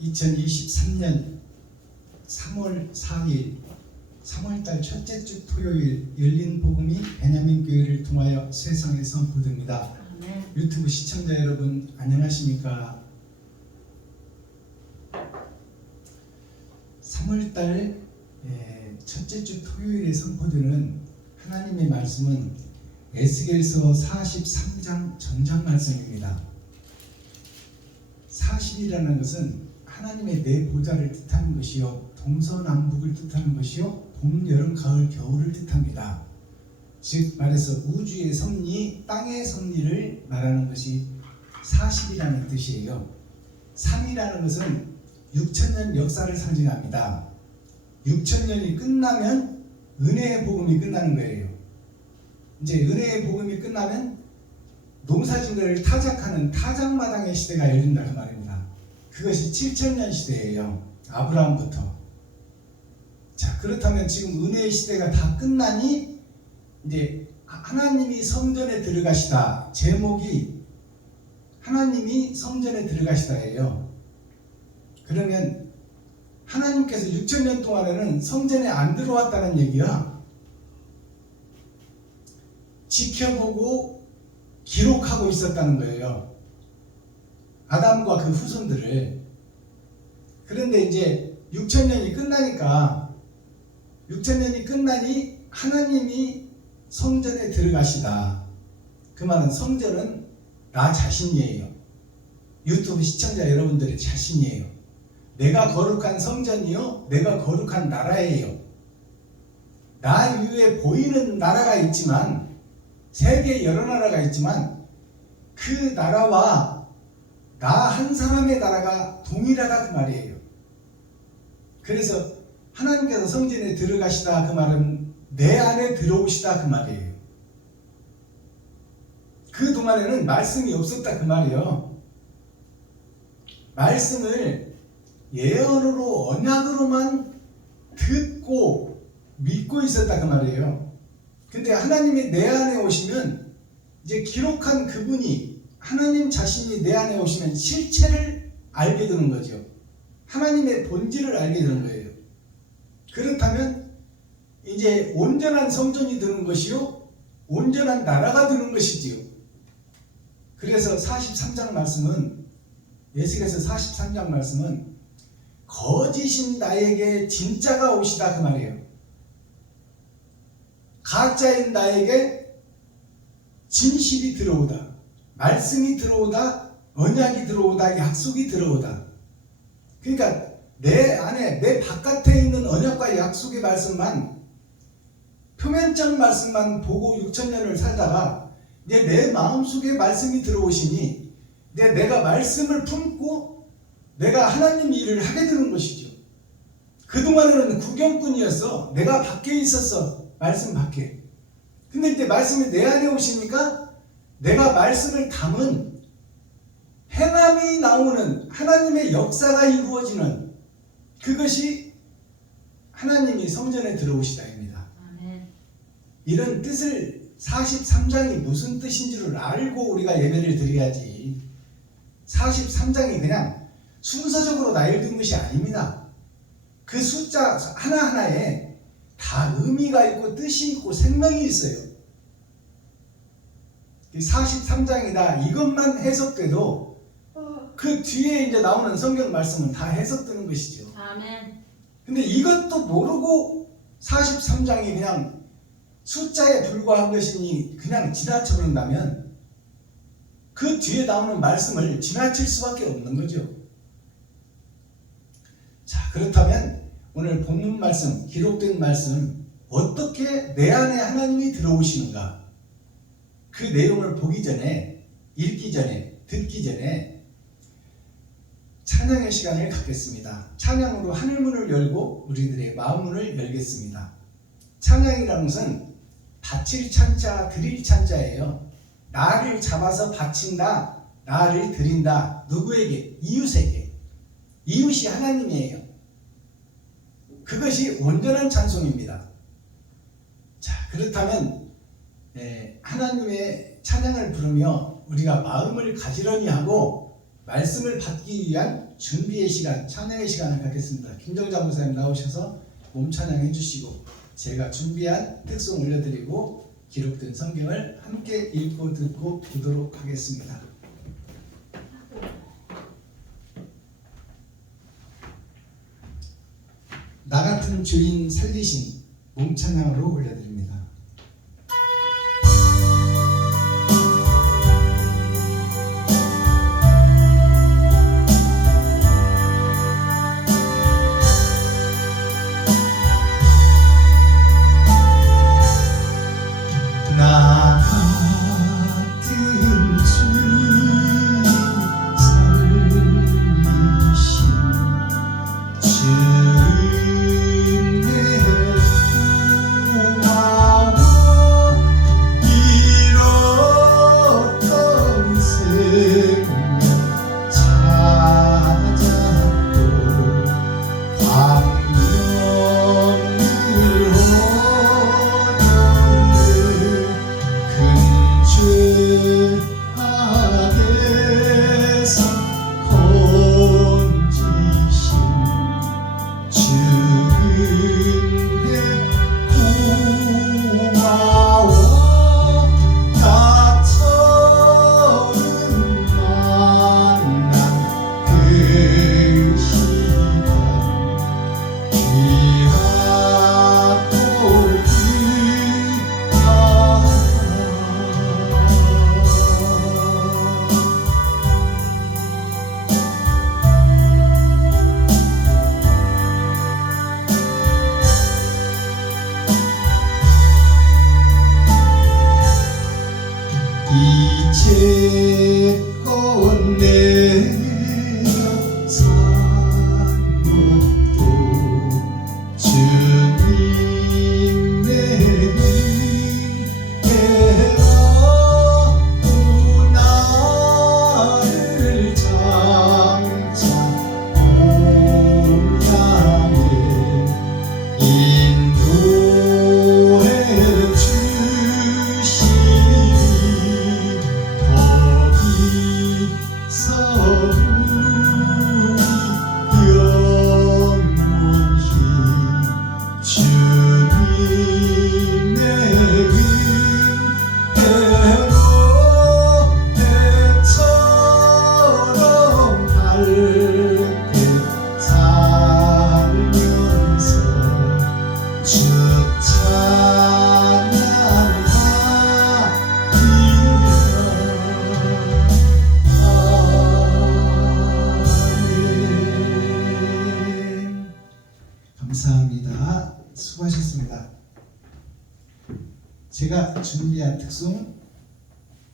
2023년 3월 4일 3월달 첫째 주 토요일 열린 복음이 베냐민 교회를 통하여 세상에 선포됩니다. 유튜브 시청자 여러분 안녕하십니까? 3월달 첫째 주 토요일에 선포되는 하나님의 말씀은 에스겔서 43장 전장 말씀입니다. 40이라는 것은 하나님의 네 보좌를 뜻하는 것이요, 동서남북을 뜻하는 것이요, 봄, 여름, 가을, 겨울을 뜻합니다. 즉 말해서 우주의 섭리, 땅의 섭리를 말하는 것이 40이라는 뜻이에요. 3이라는 것은 6,000년 역사를 상징합니다. 6,000년이 끝나면 은혜의 복음이 끝나는 거예요. 이제 은혜의 복음이 끝나면 농사진거를 타작하는 타작마당의 시대가 열린다는 말입니다. 그것이 7,000년 시대예요. 아브라함부터. 자, 그렇다면 지금 은혜의 시대가 다 끝나니 이제 하나님이 성전에 들어가시다. 제목이 하나님이 성전에 들어가시다예요. 그러면 하나님께서 6,000년 동안에는 성전에 안 들어왔다는 얘기야. 지켜보고 기록하고 있었다는 거예요. 아담과 그 후손들을. 그런데 이제 6,000년이 끝나니까 6,000년이 끝나니 하나님이 성전에 들어가시다. 그 말은 성전은 나 자신이에요. 유튜브 시청자 여러분들의 자신이에요. 내가 거룩한 성전이요, 내가 거룩한 나라예요. 나 위에 보이는 나라가 있지만, 세계 여러 나라가 있지만 그 나라와 나 한 사람의 나라가 동일하다 그 말이에요. 그래서 하나님께서 성전에 들어가시다 그 말은 내 안에 들어오시다 그 말이에요. 그 동안에는 말씀이 없었다 그 말이에요. 말씀을 예언으로 언약으로만 듣고 믿고 있었다 그 말이에요. 근데 하나님이 내 안에 오시면 이제 기록한 그분이 하나님 자신이 내 안에 오시면 실체를 알게 되는 거죠. 하나님의 본질을 알게 되는 거예요. 그렇다면 이제 온전한 성전이 되는 것이요, 온전한 나라가 되는 것이지요. 그래서 43장 말씀은, 에스겔서 43장 말씀은 거짓인 나에게 진짜가 오시다 그 말이에요. 가짜인 나에게 진실이 들어오다. 말씀이 들어오다. 언약이 들어오다. 약속이 들어오다. 그러니까 내 안에, 내 바깥에 있는 언약과 약속의 말씀만, 표면적 말씀만 보고 6,000년을 살다가 이제 내 마음속에 말씀이 들어오시니 이제 내가 말씀을 품고 내가 하나님 일을 하게 되는 것이죠. 그동안에는 구경꾼이었어. 내가 밖에 있었어. 말씀 밖에. 근데 이제 말씀이 내 안에 오시니까 내가 말씀을 담은 행함이 나오는 하나님의 역사가 이루어지는 그것이 하나님이 성전에 들어오시다입니다. 이런 뜻을 43장이 무슨 뜻인지를 알고 우리가 예배를 드려야지. 43장이 그냥 순서적으로 나열된 것이 아닙니다. 그 숫자 하나하나에 다 의미가 있고 뜻이 있고 생명이 있어요. 43장이다 이것만 해석돼도 그 뒤에 이제 나오는 성경 말씀은 다 해석되는 것이죠. 아멘. 근데 이것도 모르고 43장이 그냥 숫자에 불과한 것이니 그냥 지나쳐 버린다면 그 뒤에 나오는 말씀을 지나칠 수밖에 없는 거죠. 자, 그렇다면 오늘 본문 말씀, 기록된 말씀, 어떻게 내 안에 하나님이 들어오시는가? 그 내용을 보기 전에, 읽기 전에, 듣기 전에 찬양의 시간을 갖겠습니다. 찬양으로 하늘문을 열고 우리들의 마음문을 열겠습니다. 찬양이라는 것은 바칠 찬자, 드릴 찬자예요. 나를 잡아서 바친다, 나를 드린다. 누구에게? 이웃에게. 이웃이 하나님이에요. 그것이 온전한 찬송입니다. 자, 그렇다면 하나님의 찬양을 부르며 우리가 마음을 가지런히 하고 말씀을 받기 위한 준비의 시간, 찬양의 시간을 갖겠습니다. 김정자 목사님 나오셔서 몸 찬양해 주시고 제가 준비한 특송 올려드리고 기록된 성경을 함께 읽고 듣고 보도록 하겠습니다. 나 같은 죄인 살리신 몸 찬양으로 올려드립니다. 나 같은 죄인 살리신 주님의 고마워 잃었던 생명 찾았고 광명을 그 죄악에서 건지신 주님의 고마워 나처럼 만난 그 시간 귀하고 이제껏 내가 산 것도 주님의 은혜라 또 나를 장차 본향에 인도해 주시니 거기서 우리 영원히 주님의 은혜로 해처럼 밝게 살면서 주 찬양하리라. 감사합니다. 수고하셨습니다. 제가 준비한 특송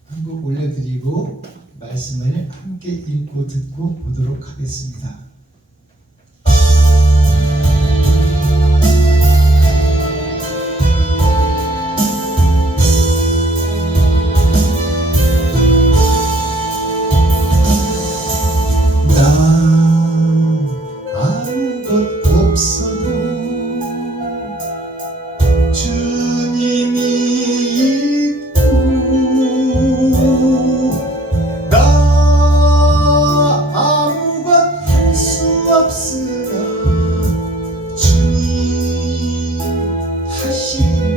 한 곡 올려드리고 말씀을 함께 읽고 듣고 보도록 하겠습니다. 아무것 없어도 주님이 있고 나 아무것 할 수 없으나 주님 하시네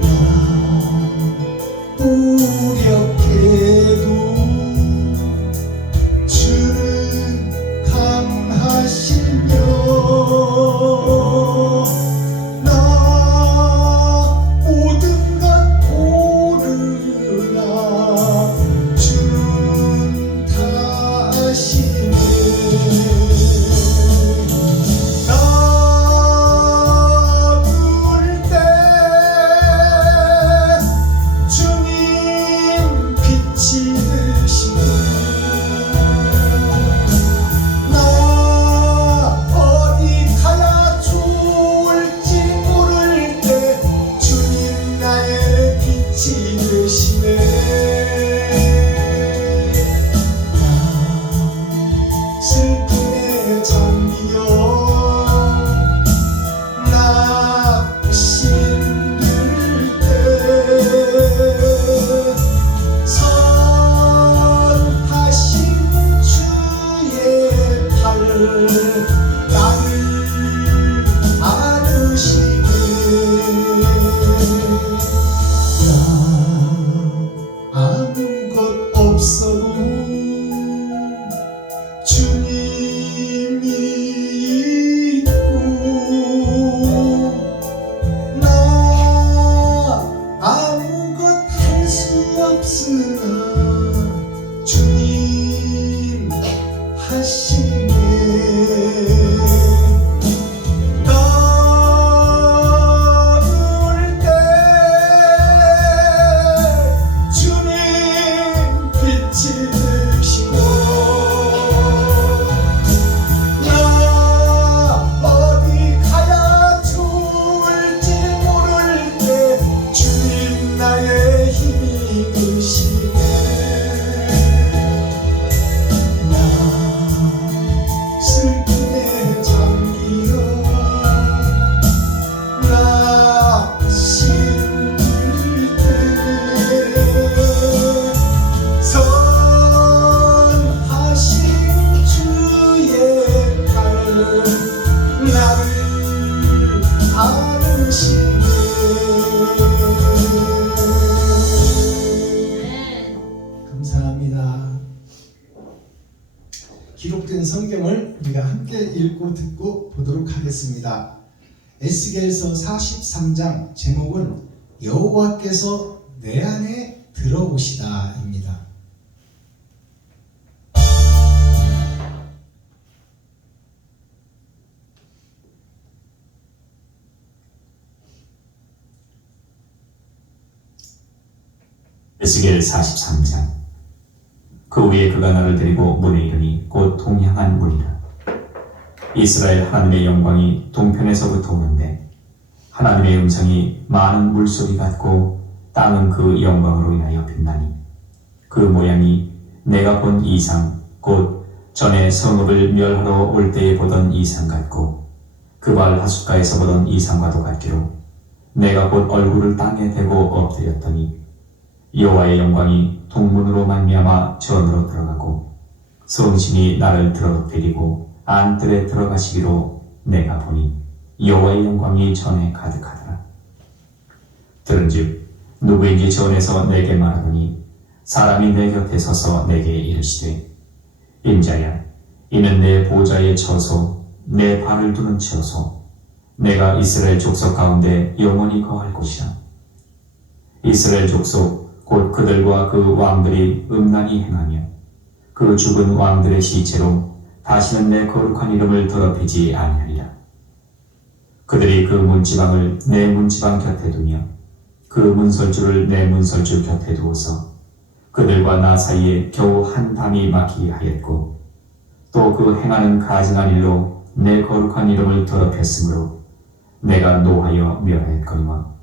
나 무력해도 주는 강하시며 나 모든 것 모르나 주는 다 아시네 나눌 때 주님 빛이 되시네 나 어디 가야 좋을지 모를 때 주님 나의 빛이 되시네 나 슬픔의 장미여 낙심들 때 없어도 주님이 있고 나 아무것 할 수 없으나 주님 하시네. 떠들 때 주님 빛이 되시고 나 어디 가야 좋을지 모를 때 주님 나의 힘이 되시네. 나 슬픔에 잠기어 나 힘들 때 선하신 주의 팔 나를 안으시네. 감사합니다. 기록된 성경을 우리가 함께 읽고 듣고 보도록 하겠습니다. 에스겔서 43장 제목은 여호와께서 내 안에 들어오시다입니다. 에스겔 43장. 그 후에 그가 나를 데리고 문에 이르니 곧 동향한 문이라. 이스라엘 하나님의 영광이 동편에서부터 오는데 하나님의 음성이 많은 물소리 같고 땅은 그 영광으로 인하여 빛나니 그 모양이 내가 본 이상 곧 전에 성읍을 멸하러 올 때에 보던 이상 같고 그발 하숫가에서 보던 이상과도 같기로 내가 곧 얼굴을 땅에 대고 엎드렸더니 여호와의 영광이 동문으로 말미암아 전으로 들어가고 성신이 나를 들어 데리고 안뜰에 들어가시기로 내가 보니 여호와의 영광이 전에 가득하더라. 들은즉 누구인지 전에서 내게 말하더니 사람이 내 곁에 서서 내게 이르시되 인자야 이는 내 보좌의 처소 내 발을 두는 처소 내가 이스라엘 족속 가운데 영원히 거할 곳이라. 이스라엘 족속 곧 그들과 그 왕들이 음란히 행하며 그 죽은 왕들의 시체로 다시는 내 거룩한 이름을 더럽히지 아니하리라. 그들이 그 문지방을 내 문지방 곁에 두며 그 문설주를 내 문설주 곁에 두어서 그들과 나 사이에 겨우 한 밤이 막히게 하였고 또 그 행하는 가증한 일로 내 거룩한 이름을 더럽혔으므로 내가 노하여 멸하였거니와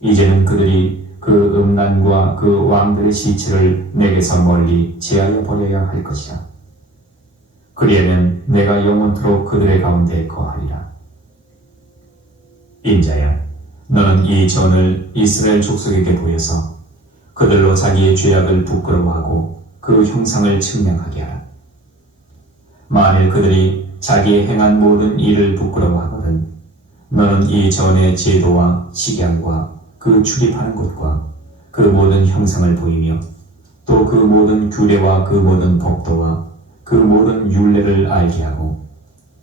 이제는 그들이 그 음란과 그 왕들의 시체를 내게서 멀리 제하여 버려야 할 것이라. 그리하면 내가 영원토록 그들의 가운데 거하리라. 인자야, 너는 이 전을 이스라엘 족속에게 보여서 그들로 자기의 죄악을 부끄러워하고 그 형상을 측량하게 하라. 만일 그들이 자기의 행한 모든 일을 부끄러워하거든 너는 이 전의 제도와 식양과 그 출입하는 곳과 그 모든 형상을 보이며 또 그 모든 규례와 그 모든 법도와 그 모든 율례를 알게 하고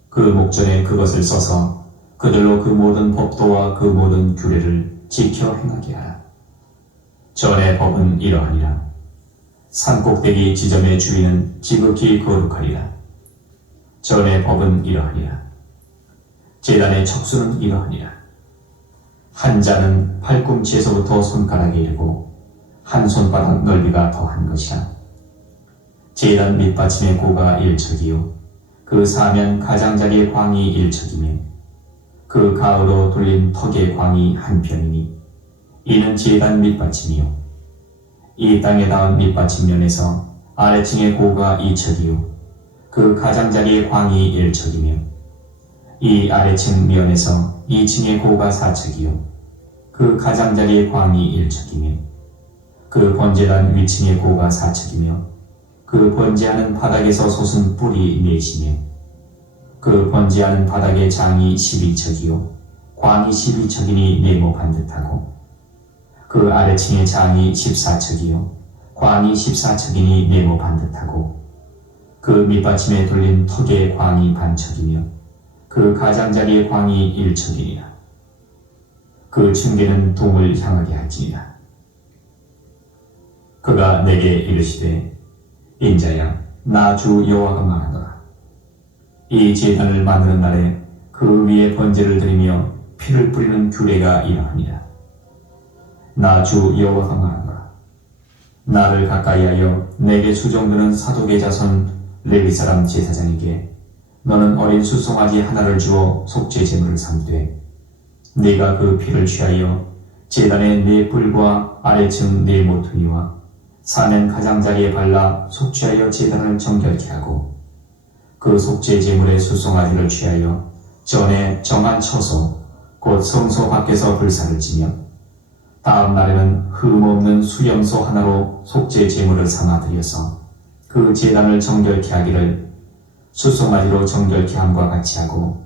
그 목전에 그것을 써서 그들로 그 모든 법도와 그 모든 규례를 지켜 행하게 하라. 전의 법은 이러하니라. 산꼭대기 지점의 주인은 지극히 거룩하리라. 전의 법은 이러하니라. 제단의 척수는 이러하니라. 한 자는 팔꿈치에서부터 손가락에 이르고 한 손바닥 넓이가 더한 것이라. 제단 밑받침의 고가 1척이요 그 사면 가장자리의 광이 1척이며 그 가으로 돌린 턱의 광이 한 편이니 이는 제단 밑받침이요 이 땅에 닿은 밑받침면에서 아래층의 고가 2척이요 그 가장자리의 광이 1척이며 이 아래층 면에서 2층의 고가 4척이요 그 가장자리의 광이 1척이며 그 번제단 위층의 고가 4척이며 그 번제하는 바닥에서 솟은 뿔이 4시며 그 번제하는 바닥의 장이 12척이요 광이 12척이니 네모 반듯하고 그 아래층의 장이 14척이요 광이 14척이니 네모 반듯하고 그 밑받침에 돌린 턱의 광이 반척이며 그 가장자리의 광이 1척이니라. 그 층계는 동을 향하게 할지니라. 그가 내게 이르시되 인자야 나 주 여호와가 말하노라. 이 제단을 만드는 날에 그 위에 번제를 드리며 피를 뿌리는 규례가 이러하니라. 나 주 여호와가 말하노라. 나를 가까이하여 내게 수종드는 사독의 자손 레위 사람 제사장에게 너는 어린 수송아지 하나를 주어 속죄 제물을 삼되 네가 그 피를 취하여 제단의 네 뿔과 아래층 네 모퉁이와 사면 가장자리에 발라 속죄하여 제단을 정결케 하고 그 속죄 제물의 수송아지를 취하여 전에 정한 처소 곧 성소 밖에서 불사를 지며 다음 날에는 흠없는 수염소 하나로 속죄 제물을 삼아 드려서 그 제단을 정결케 하기를 수송아지로 정결케 함과 같이 하고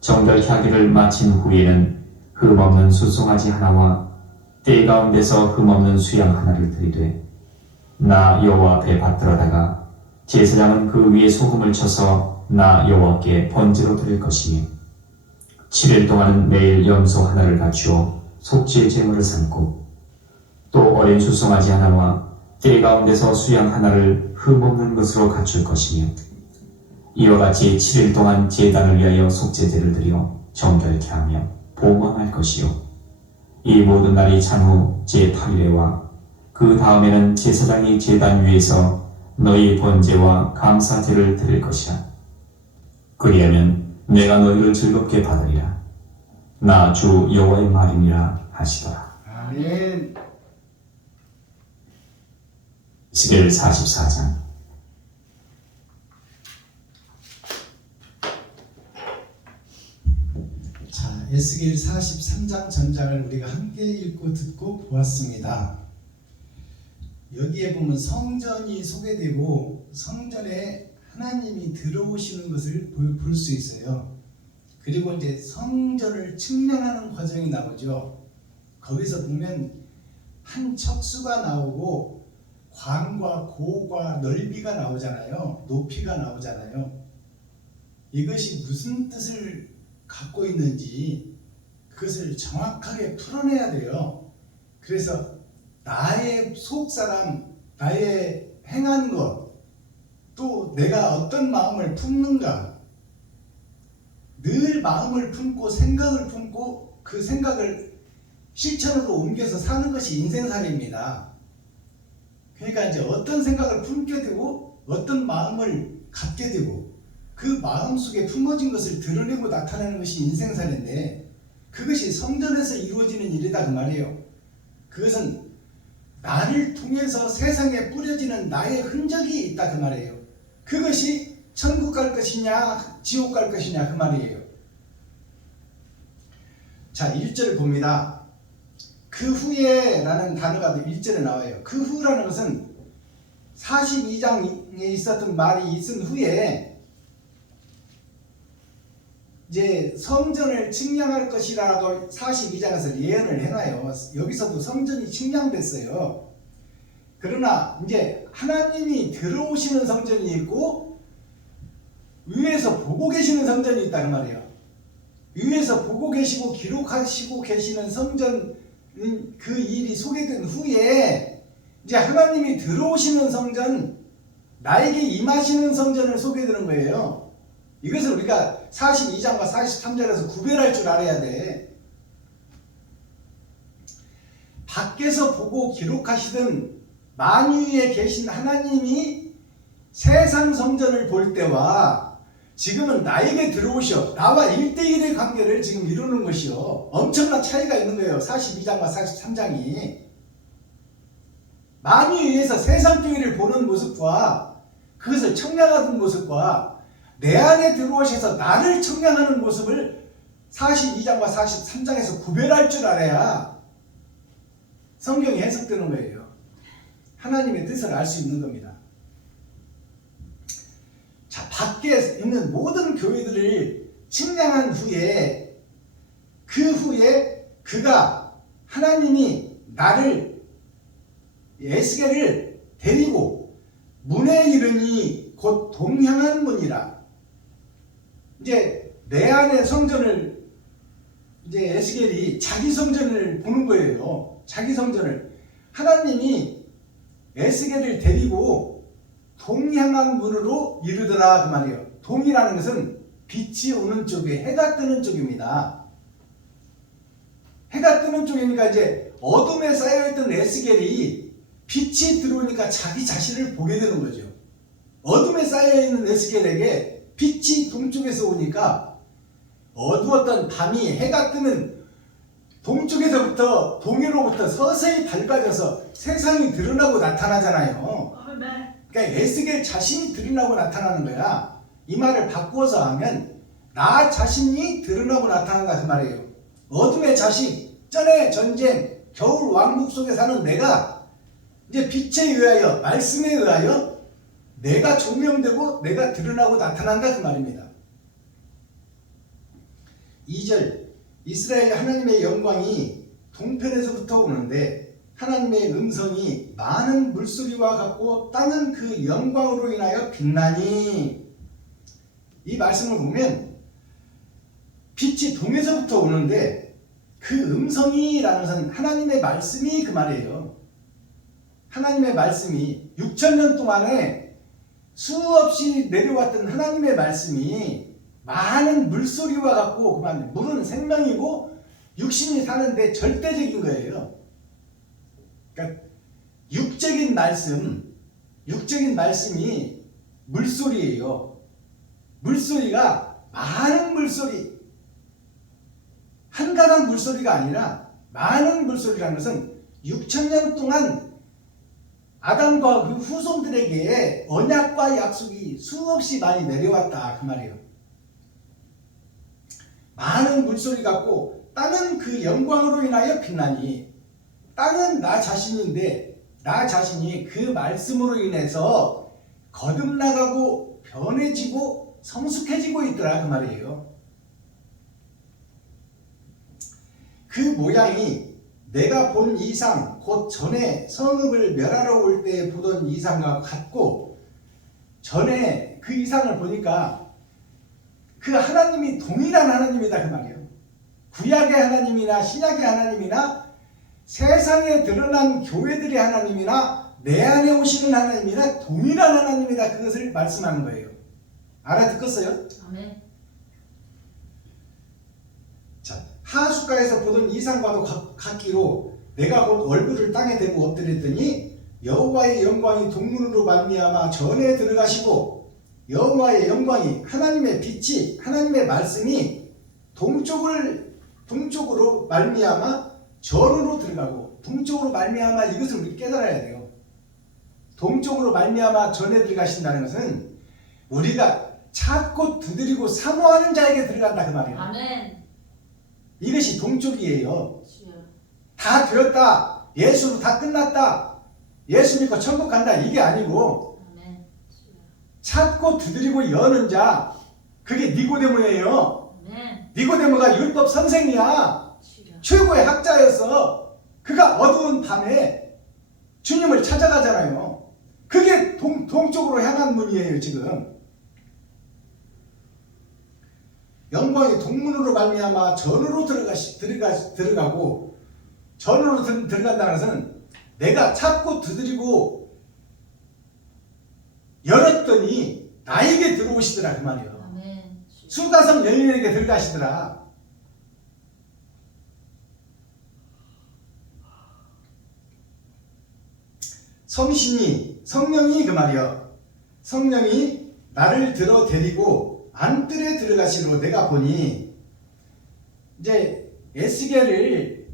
정결케 하기를 마친 후에는 흠없는 수송아지 하나와 때 가운데서 흠없는 수양 하나를 들이되 나 여호와 앞에 받들어다가 제사장은 그 위에 소금을 쳐서 나 여호와께 번제로 드릴 것이며 7일 동안은 매일 염소 하나를 갖추어 속죄 제물을 삼고 또 어린 수송아지 하나와 때 가운데서 수양 하나를 흠없는 것으로 갖출 것이며 이와 같이 7일 동안 제단을 위하여 속죄제를 드려 정결케 하며 봉헌할 것이요 이 모든 날이 찬후 제8일에와 그 다음에는 제사장이 제단 위에서 너희 번제와 감사제를 드릴 것이라. 그리하면 내가 너희를 즐겁게 받으리라. 나 주 여호와의 말이니라 하시더라. 아멘. 에스겔 44장. 자, 에스겔 43장 전장을 우리가 함께 읽고 듣고 보았습니다. 여기에 보면 성전이 소개되고 성전에 하나님이 들어오시는 것을 볼 수 있어요. 그리고 이제 성전을 측량하는 과정이 나오죠. 거기서 보면 한 척수가 나오고 광과 고과 넓이가 나오잖아요. 높이가 나오잖아요. 이것이 무슨 뜻을 갖고 있는지 그것을 정확하게 풀어내야 돼요. 그래서 나의 속사람, 나의 행한 것, 또 내가 어떤 마음을 품는가, 늘 마음을 품고 생각을 품고 그 생각을 실천으로 옮겨서 사는 것이 인생살이입니다. 그러니까 이제 어떤 생각을 품게 되고 어떤 마음을 갖게 되고 그 마음 속에 품어진 것을 드러내고 나타내는 것이 인생살인데 그것이 성전에서 이루어지는 일이다 그 말이에요. 그것은 나를 통해서 세상에 뿌려지는 나의 흔적이 있다 그 말이에요. 그것이 천국 갈 것이냐 지옥 갈 것이냐 그 말이에요. 자, 1절을 봅니다. 그 후에 라는 단어가 1절에 나와요. 그 후라는 것은 42장에 있었던 말이 있은 후에 이제 성전을 측량할 것이라고 42장에서 예언을 해놔요. 여기서도 성전이 측량됐어요. 그러나 이제 하나님이 들어오시는 성전이 있고 위에서 보고 계시는 성전이 있다는 말이에요. 위에서 보고 계시고 기록하시고 계시는 성전 그 일이 소개된 후에 이제 하나님이 들어오시는 성전, 나에게 임하시는 성전을 소개되는 거예요. 이것을 우리가 42장과 43절에서 구별할 줄 알아야 돼. 밖에서 보고 기록하시던 만유에 계신 하나님이 세상 성전을 볼 때와 지금은 나에게 들어오셔 나와 1대1의 관계를 지금 이루는 것이요 엄청난 차이가 있는 거예요. 42장과 43장이 만유에서 세상 교회를 보는 모습과 그것을 청량하는 모습과 내 안에 들어오셔서 나를 청량하는 모습을 42장과 43장에서 구별할 줄 알아야 성경이 해석되는 거예요. 하나님의 뜻을 알 수 있는 겁니다. 자, 밖에 있는 모든 교회들을 측량한 후에 그 후에 그가 하나님이 나를 에스겔을 데리고 문에 이르니 곧 동향한 문이라. 이제 내 안의 성전을 이제 에스겔이 자기 성전을 보는 거예요. 자기 성전을. 하나님이 에스겔을 데리고 동향한 문으로 이르더라 그 말이에요. 동이라는 것은 빛이 오는 쪽에 해가 뜨는 쪽입니다. 해가 뜨는 쪽이니까 이제 어둠에 쌓여있던 에스겔이 빛이 들어오니까 자기 자신을 보게 되는 거죠. 어둠에 쌓여있는 에스겔에게 빛이 동쪽에서 오니까 어두웠던 밤이 해가 뜨는 동쪽에서부터 동해로부터 서서히 밝아져서 세상이 드러나고 나타나잖아요. 그러니까 에스겔 자신이 드러나고 나타나는 거야. 이 말을 바꾸어서 하면 나 자신이 드러나고 나타난다 그 말이에요. 어둠의 자식, 전의 전쟁, 겨울 왕국 속에 사는 내가 이제 빛에 의하여, 말씀에 의하여 내가 조명되고 내가 드러나고 나타난다 그 말입니다. 2절, 이스라엘 하나님의 영광이 동편에서부터 오는데 하나님의 음성이 많은 물소리와 같고 땅은 그 영광으로 인하여 빛나니. 이 말씀을 보면 빛이 동에서부터 오는데 그 음성이라는 것은 하나님의 말씀이 그 말이에요. 하나님의 말씀이 6,000년 동안에 수없이 내려왔던 하나님의 말씀이 많은 물소리와 같고, 그만 물은 생명이고 육신이 사는데 절대적인 거예요. 그러니까 육적인 말씀이 물소리예요. 물소리가 많은 물소리, 한 가닥 물소리가 아니라 많은 물소리라는 것은 6,000년 동안 아담과 그 후손들에게 언약과 약속이 수없이 많이 내려왔다 그 말이에요. 많은 물소리 같고 땅은 그 영광으로 인하여 빛나니. 땅은 나 자신인데 나 자신이 그 말씀으로 인해서 거듭나가고 변해지고 성숙해지고 있더라 그 말이에요. 그 모양이 내가 본 이상 곧 전에 성읍을 멸하러 올 때 보던 이상과 같고, 전에 그 이상을 보니까 그 하나님이 동일한 하나님이다 그 말이에요. 구약의 하나님이나 신약의 하나님이나 세상에 드러난 교회들의 하나님이나 내 안에 오시는 하나님이나 동일한 하나님이다, 그것을 말씀하는 거예요. 알아듣겠어요? 아멘. 자, 하숫가에서 보던 이상과도 같기로 내가 곧 얼굴을 땅에 대고 엎드렸더니 여호와의 영광이 동문으로 말미암아 전에 들어가시고, 여호와의 영광이, 하나님의 빛이, 하나님의 말씀이 동쪽으로 말미암아 전으로 들어가고, 동쪽으로 말미암아, 이것을 우리 깨달아야 돼요. 동쪽으로 말미암아 전에 들어가신다는 것은 우리가 찾고 두드리고 사모하는 자에게 들어간다 그 말이에요. 아멘. 이것이 동쪽이에요. 주여. 다 되었다, 예수로 다 끝났다, 예수 믿고 천국 간다, 이게 아니고 아멘. 주여. 찾고 두드리고 여는 자, 그게 니고데모예요. 아멘. 니고데모가 율법 선생이야. 주여. 최고의 학자였어. 그가 어두운 밤에 주님을 찾아가잖아요. 그게 동쪽으로 향한 문이에요. 지금 영광이 동문으로 말미암아 전으로 들어가고, 전으로 들어간다는 것은 내가 찾고 두드리고 열었더니 나에게 들어오시더라 그 말이에요. 아멘. 주여. 수가성 여인에게 들어가시더라. 성령이 그 말이요. 성령이 나를 들어 데리고 안뜰에 들어가시로 내가 보니, 이제 에스겔의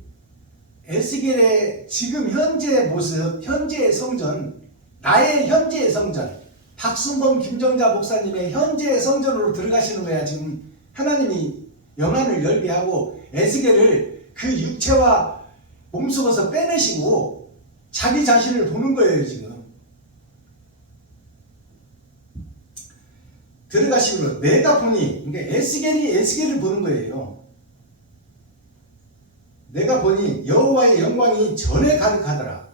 지금 현재의 모습, 현재의 성전, 나의 현재의 성전, 박순범 김정자 목사님의 현재의 성전으로 들어가시는 거야. 지금 하나님이 영안을 열게 하고 에스겔을 그 육체와 몸속에서 빼내시고 자기 자신을 보는 거예요. 지금 들어가시고 내가 보니, 그러니까 에스겔이 에스겔을 보는 거예요. 내가 보니 여호와의 영광이 전에 가득하더라.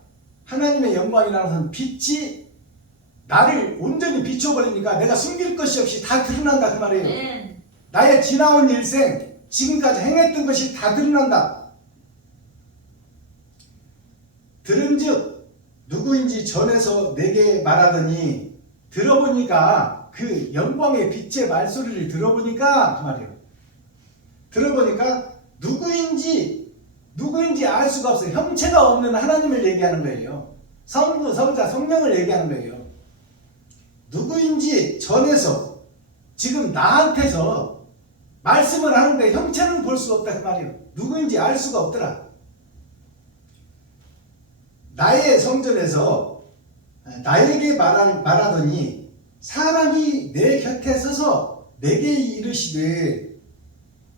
하나님의 영광이라는 것은 빛이 나를 온전히 비춰버리니까 내가 숨길 것이 없이 다 드러난다 그 말이에요. 아멘. 나의 지나온 일생 지금까지 행했던 것이 다 드러난다. 들은즉 누구인지 전에서 내게 말하더니 들어보니까 그 영광의 빛의 말소리를 들어보니까 그 말이에요. 들어보니까 누구인지 알 수가 없어요. 형체가 없는 하나님을 얘기하는 거예요. 성부, 성자, 성령을 얘기하는 거예요. 누구인지 전에서 지금 나한테서 말씀을 하는데 형체는 볼 수 없다 그 말이에요. 누구인지 알 수가 없더라. 나의 성전에서 나에게 말하더니 사람이 내 곁에 서서 내게 이르시되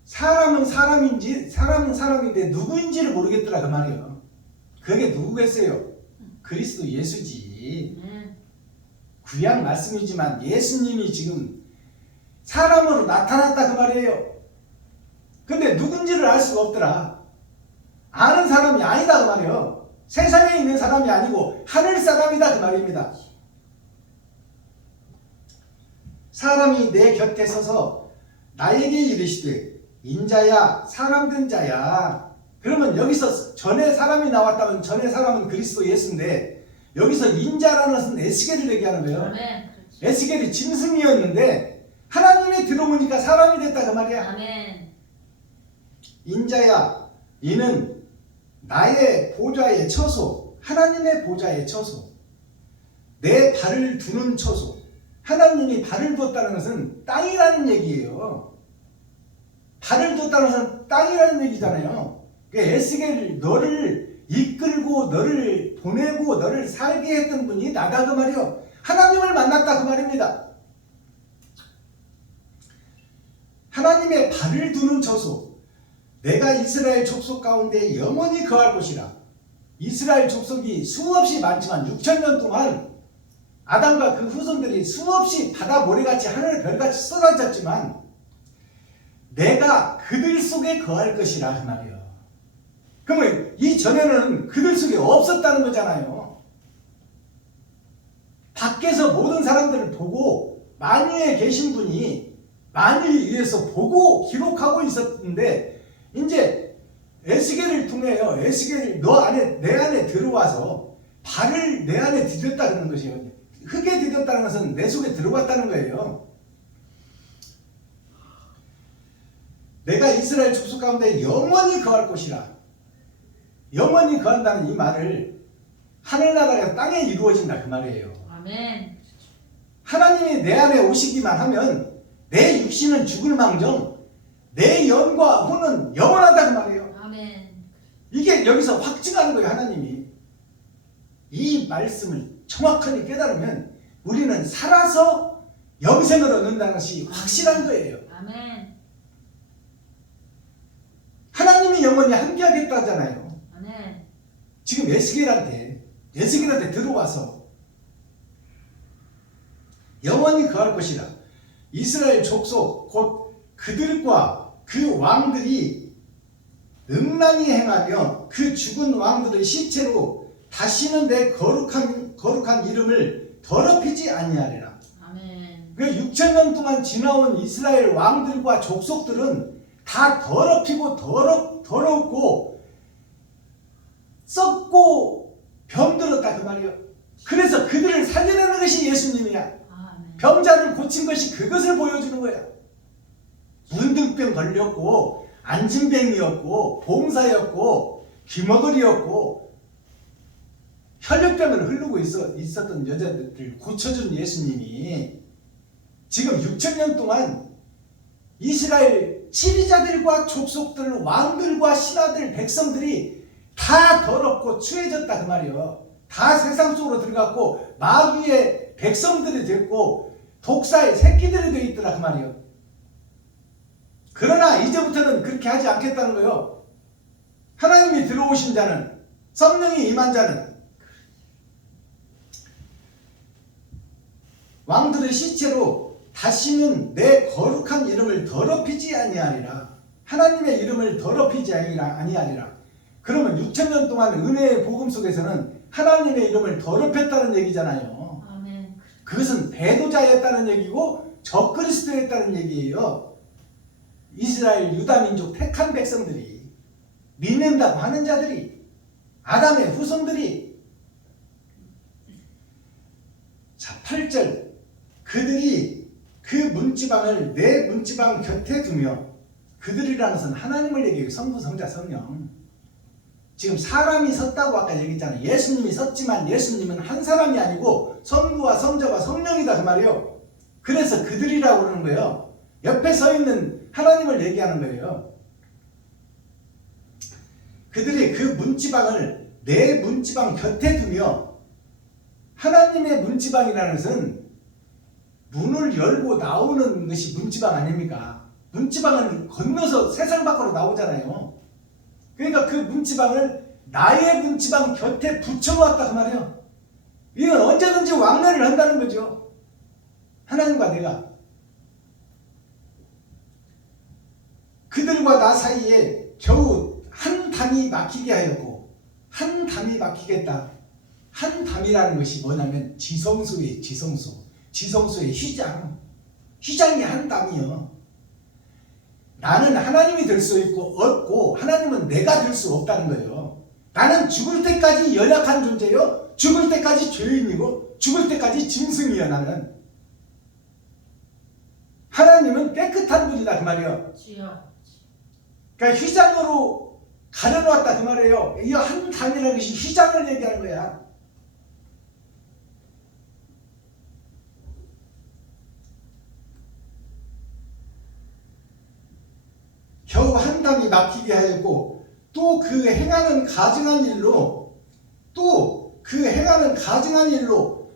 사람은 사람인데 누구인지를 모르겠더라 그 말이에요. 그게 누구겠어요? 그리스도 예수지. 구약 말씀이지만 예수님이 지금 사람으로 나타났다 그 말이에요. 근데 누군지를 알 수가 없더라. 아는 사람이 아니다 그 말이에요. 세상에 있는 사람이 아니고 하늘 사람이다 그 말입니다. 사람이 내 곁에 서서 나에게 이르시되 인자야 사람 된 자야. 그러면 여기서 전에 사람이 나왔다면 전에 사람은 그리스도 예수인데 여기서 인자라는 것은 에스겔을 얘기하는 거예요. 아멘. 에스겔이 짐승이었는데 하나님이 들어보니까 사람이 됐다 그 말이야. 아멘. 인자야 이는 나의 보좌의 처소, 하나님의 보좌의 처소, 내 발을 두는 처소. 하나님이 발을 두었다는 것은 땅이라는 얘기예요. 발을 두었다는 것은 땅이라는 얘기잖아요. 에스겔 너를 이끌고 너를 보내고 너를 살게 했던 분이 나다 그 말이요. 하나님을 만났다 그 말입니다. 하나님의 발을 두는 처소, 내가 이스라엘 족속 가운데 영원히 거할 곳이라. 이스라엘 족속이 수없이 많지만 6,000년 동안 아담과 그 후손들이 수없이 바다 모래같이 하늘 별같이 쏟아졌지만 내가 그들 속에 거할 것이라 그 말이에요. 그러면 이전에는 그들 속에 없었다는 거잖아요. 밖에서 모든 사람들을 보고 만유에 계신 분이 만유 위에서 보고 기록하고 있었는데 이제 에스겔을 통해요. 에스겔이 내 안에 들어와서 발을 내 안에 디뎠다 그러는 것이에요. 흙에 디뎠다는 것은 내 속에 들어갔다는 거예요. 내가 이스라엘 족속 가운데 영원히 거할 곳이라. 영원히 거한다는 이 말을 하늘나라가 땅에 이루어진다 그 말이에요. 아멘. 하나님이 내 안에 오시기만 하면 내 육신은 죽을 망정 내 영과 혼은 영원하다 그 말이에요. 아멘. 이게 여기서 확증하는 거예요. 하나님이 이 말씀을 정확하게 깨달으면 우리는 살아서 영생을 얻는다는 것이 확실한 거예요. 아멘. 하나님이 영원히 함께하겠다잖아요. 아멘. 지금 에스겔한테 들어와서 영원히 거할 것이라. 이스라엘 족속 곧 그들과 그 왕들이 음란히 행하며 그 죽은 왕들의 시체로 다시는 내 거룩한 이름을 더럽히지 아니하리라. 아멘. 그 6,000년 동안 지나온 이스라엘 왕들과 족속들은 다 더럽히고 더럽고 썩고 병들었다 그 말이요. 그래서 그들을 살려내는 것이 예수님이야. 아멘. 병자를 고친 것이 그것을 보여주는 거야. 문둥병 걸렸고 안진뱅이였고 봉사였고 귀머거리였고 혈류병을 흐르고 있었던 여자들을 고쳐준 예수님이 지금 6,000년 동안 이스라엘 지리자들과 족속들, 왕들과 신하들, 백성들이 다 더럽고 추해졌다 그 말이에요. 다 세상 속으로 들어갔고 마귀의 백성들이 됐고 독사의 새끼들이 되어 있더라 그 말이에요. 그러나 이제부터는 그렇게 하지 않겠다는 거예요. 하나님이 들어오신 자는, 성령이 임한 자는 왕들의 시체로 다시는 내 거룩한 이름을 더럽히지 아니하리라. 하나님의 이름을 더럽히지 아니하리라. 그러면 6,000년 동안 은혜의 복음 속에서는 하나님의 이름을 더럽혔다는 얘기잖아요. 아멘. 그것은 배도자였다는 얘기고 적그리스도였다는 얘기예요. 이스라엘 유다 민족 택한 백성들이, 믿는다고 하는 자들이, 아담의 후손들이. 자, 8절. 그들이 그 문지방을 내 문지방 곁에 두며, 그들이라는 것은 하나님을 얘기해요. 성부, 성자, 성령. 지금 사람이 섰다고 아까 얘기했잖아요. 예수님이 섰지만 예수님은 한 사람이 아니고 성부와 성자와 성령이다 그 말이에요. 그래서 그들이라고 그러는 거예요. 옆에 서 있는 하나님을 얘기하는 거예요. 그들이 그 문지방을 내 문지방 곁에 두며, 하나님의 문지방이라는 것은 문을 열고 나오는 것이 문지방 아닙니까? 문지방은 건너서 세상 밖으로 나오잖아요. 그러니까 그 문지방을 나의 문지방 곁에 붙여놓았다 그 말이에요. 이건 언제든지 왕래를 한다는 거죠. 하나님과 내가. 그들과 나 사이에 겨우 한 담이 막히게 하였고, 한 담이 막히겠다. 한 담이라는 것이 뭐냐면 지성소예요. 지성소. 지성소의 휘장이 한 담이요. 나는 하나님이 될 수 없고 하나님은 내가 될 수 없다는 거예요. 나는 죽을 때까지 연약한 존재요. 죽을 때까지 죄인이고 죽을 때까지 짐승이야. 나는. 하나님은 깨끗한 분이다 그 말이에요. 주여. 그러니까 휘장으로 가려놓았다 그 말이에요. 이 한 담이라는 것이 휘장을 얘기하는 거야. 겨우 한 담이 막히게 하였고, 또 그 행하는 가증한 일로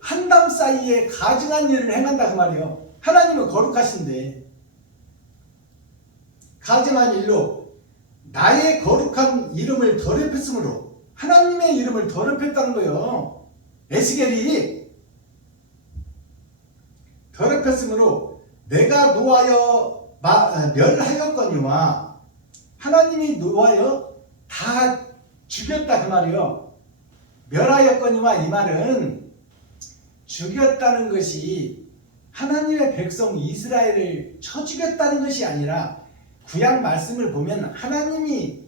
한 담 사이에 가증한 일을 행한다 그 말이에요. 하나님은 거룩하신데 가증한 일로 나의 거룩한 이름을 더럽혔으므로, 하나님의 이름을 더럽혔다는 거예요. 에스겔이 더럽혔으므로 내가 노하여 멸하였거니와, 하나님이 노하여 다 죽였다 그 말이요. 멸하였거니와, 이 말은 죽였다는 것이 하나님의 백성 이스라엘을 쳐 죽였다는 것이 아니라, 구약 말씀을 보면 하나님이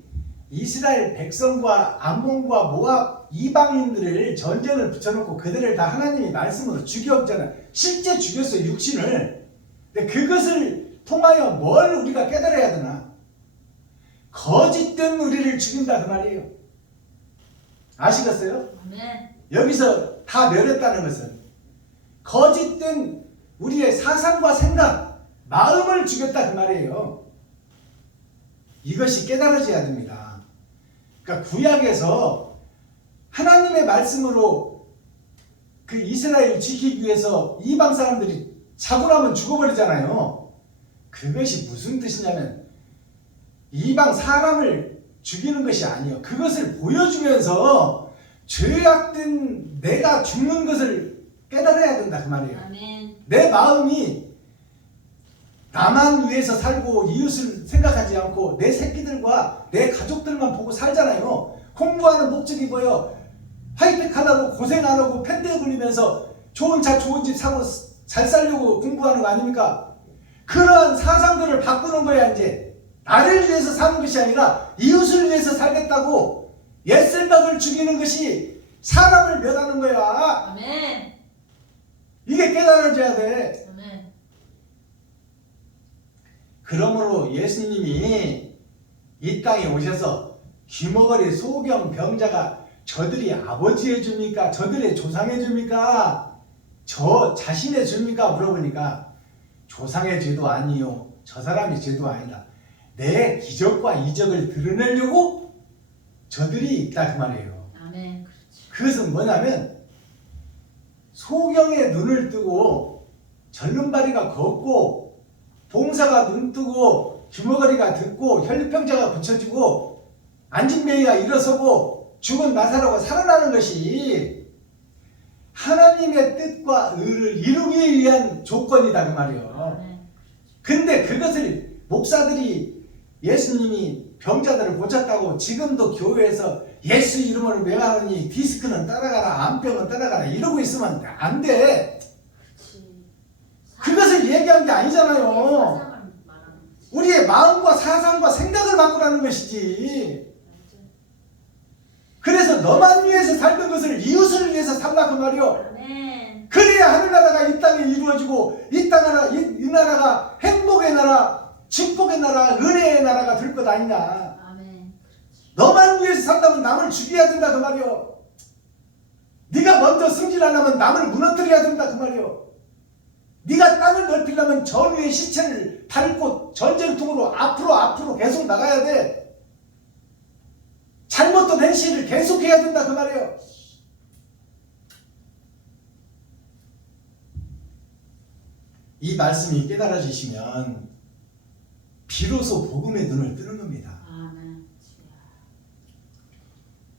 이스라엘 백성과 암몬과 모압 이방인들을 전쟁을 붙여놓고 그들을 다 하나님이 말씀으로 죽였잖아요. 실제 죽였어요, 육신을. 근데 그것을 통하여 뭘 우리가 깨달아야 되나? 거짓된 우리를 죽인다 그 말이에요. 아시겠어요? 아멘. 여기서 다 멸했다는 것은 거짓된 우리의 사상과 생각, 마음을 죽였다 그 말이에요. 이것이 깨달아져야 됩니다. 그러니까 구약에서 하나님의 말씀으로 그 이스라엘을 지키기 위해서 이방 사람들이 자고 나면 죽어버리잖아요. 그것이 무슨 뜻이냐면 이방 사람을 죽이는 것이 아니에요. 그것을 보여주면서 죄악된 내가 죽는 것을 깨달아야 된다 그 말이에요. 아멘. 내 마음이 나만 위해서 살고 이웃을 생각하지 않고 내 새끼들과 내 가족들만 보고 살잖아요. 공부하는 목적이 뭐예요? 하이텍 하나로 고생 안 하고 펜대 굴리면서 좋은 차 좋은 집 사고 잘 살려고 공부하는 거 아닙니까? 그러한 사상들을 바꾸는 거야. 이제 나를 위해서 사는 것이 아니라 이웃을 위해서 살겠다고 옛생각을 죽이는 것이 사람을 멸하는 거야. 아멘. 이게 깨달아져야 돼. 아멘. 그러므로 예수님이 이 땅에 오셔서 귀머거리 소경 병자가 저들이 아버지의 죄입니까? 저들의 조상의 죄입니까? 저 자신의 죄입니까? 물어보니까 조상의 죄도 아니요, 저 사람의 죄도 아니다. 내 기적과 이적을 드러내려고 저들이 있다 그 말이에요. 아멘. 그것은 뭐냐면 소경의 눈을 뜨고 절름발이가 걷고 봉사가 눈 뜨고 귀머거리가 듣고 혈류병자가 고쳐지고 안진뱅이가 일어서고 죽은 나사로가 살아나는 것이 하나님의 뜻과 의를 이루기 위한 조건이다 그 말이에요. 아멘. 근데 그것을 목사들이 예수님이 병자들을 고쳤다고 지금도 교회에서 예수 이름으로 명하노니 디스크는 따라가라, 암병은 따라가라 이러고 있으면 안 돼. 그렇지. 그것을 얘기한 게 아니잖아요. 사상을 말하는 거지. 우리의 마음과 사상과 생각을 바꾸라는 것이지. 그래서 너만 위해서 살던 것을 이웃을 위해서 살라 그 말이요. 아멘. 그래야 하늘나라가 이 땅에 이루어지고 이 나라가 행복의 나라, 축복의 나라, 은혜의 나라가 될 것 아니냐. 아멘. 너만 위해서 산다면 남을 죽여야 된다 그 말이요. 네가 먼저 승진하려면 남을 무너뜨려야 된다 그 말이요. 네가 땅을 넓히려면 전우의 시체를 밟고 전쟁통으로 앞으로 계속 나가야 돼. 잘못된 행실을 계속해야 된다 그 말이에요. 이 말씀이 깨달아지시면 비로소 복음의 눈을 뜨는 겁니다. 아멘.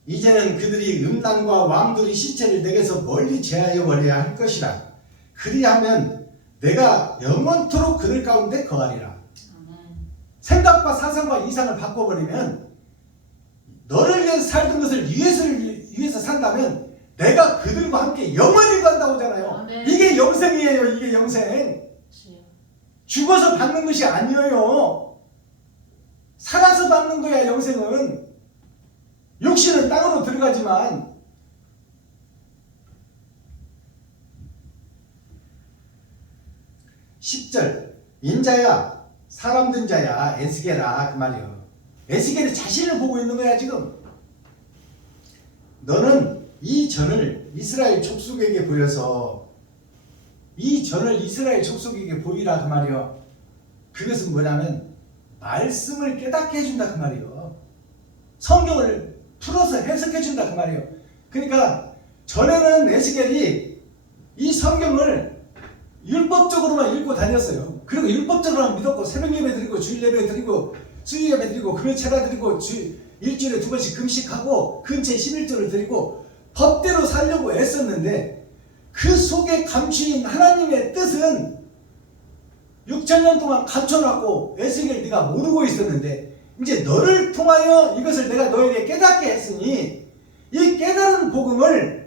이제는 그들이 음란과 왕들의 시체를 내게서 멀리 제하여 버려야 할 것이라. 그리하면 내가 영원토록 그들 가운데 거하리라. 아멘. 생각과 사상과 이상을 바꿔버리면 너를 위해서 살던 것을 위해서 산다면 내가 그들과 함께 영원히 간다고 하잖아요. 아멘. 이게 영생이에요. 이게 영생. 그렇지. 죽어서 받는 것이 아니에요. 살아서 받는 거야 영생은. 육신은 땅으로 들어가지만 (10절) 인자야 사람 된 자야 에스겔아 그 말이요. 에스겔이 자신을 보고 있는 거야 지금. 너는 이 전을 이스라엘 족속에게 보여서 이 전을 이스라엘 족속에게 보이라 그 말이요. 그것은 뭐냐면 말씀을 깨닫게 해준다 그 말이요. 성경을 풀어서 해석해준다 그 말이요. 그러니까 전에는 에스겔이 이 성경을 율법적으로만 읽고 다녔어요. 그리고 율법적으로만 믿었고 새벽 예배 드리고 주일 예배 드리고 수요 예배 드리고 금요 차례 드리고 일주일에 2번씩 금식하고 근처에 11조를 드리고 법대로 살려고 애썼는데 그 속에 감추인 하나님의 뜻은 6,000년 동안 감춰놨고 에스겔 네가 모르고 있었는데 이제 너를 통하여 이것을 내가 너에게 깨닫게 했으니 이 깨달은 복음을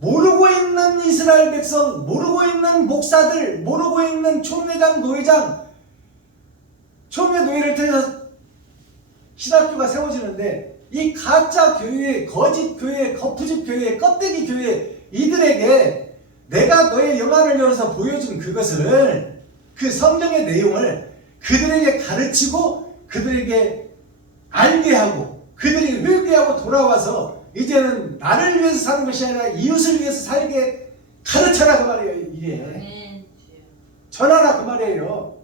모르고 있는 이스라엘 백성, 모르고 있는 목사들, 모르고 있는 총회장, 노회장, 총회 노회를 통해서 신학교가 세워지는데 이 가짜 교회, 거짓 교회, 거푸집 교회, 껍데기 교회 이들에게 내가 너의 영안을 열어서 보여준 그것을 그 성경의 내용을 그들에게 가르치고 그들에게 알게 하고 그들이 회개하고 돌아와서 이제는 나를 위해서 사는 것이 아니라 이웃을 위해서 살게 가르쳐라 그 말이에요. 이게 아멘. 전하라 그 말이에요.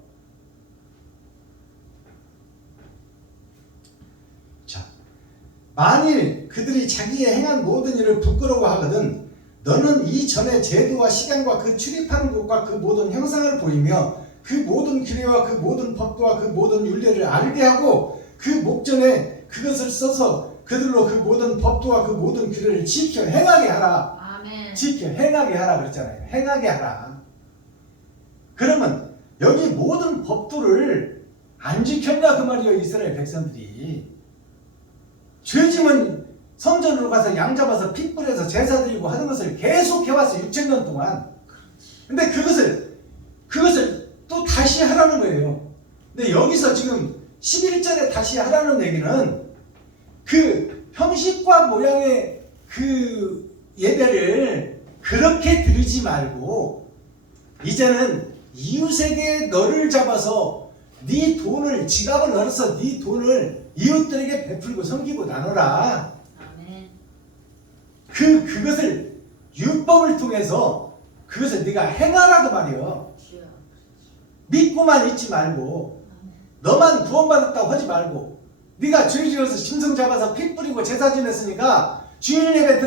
자, 만일 그들이 자기의 행한 모든 일을 부끄러워하거든 너는 이 전의 제도와 시간과 그 출입하는 곳과 그 모든 형상을 보이며 그 모든 규례와 그 모든 법도와 그 모든 율례를 알게 하고 그 목전에 그것을 써서 그들로 그 모든 법도와 그 모든 규례를 지켜 행하게 하라. 아멘. 지켜 행하게 하라 그랬잖아요. 행하게 하라. 그러면 여기 모든 법도를 안 지켰냐 그 말이에요. 이스라엘 백성들이. 죄짐은 성전으로 가서 양 잡아서 피 뿌려서 제사 드리고 하는 것을 계속 해왔어. 6,000년 동안. 근데 그것을 또 다시 하라는 거예요. 근데 여기서 지금 11절에 다시 하라는 얘기는 그 형식과 모양의 그 예배를 그렇게 드리지 말고 이제는 이웃에게 너를 잡아서 네 돈을 지갑을 열어서 네 돈을 이웃들에게 베풀고 섬기고 나눠라. 아멘. 그것을 율법을 통해서 그것을 네가 행하라고 말이요. 주여. 믿고만 있지 말고 너만 구원받았다고 하지 말고 네가 죄 지어서 짐승 잡아서 피 뿌리고 제사 지냈으니까 주일 예배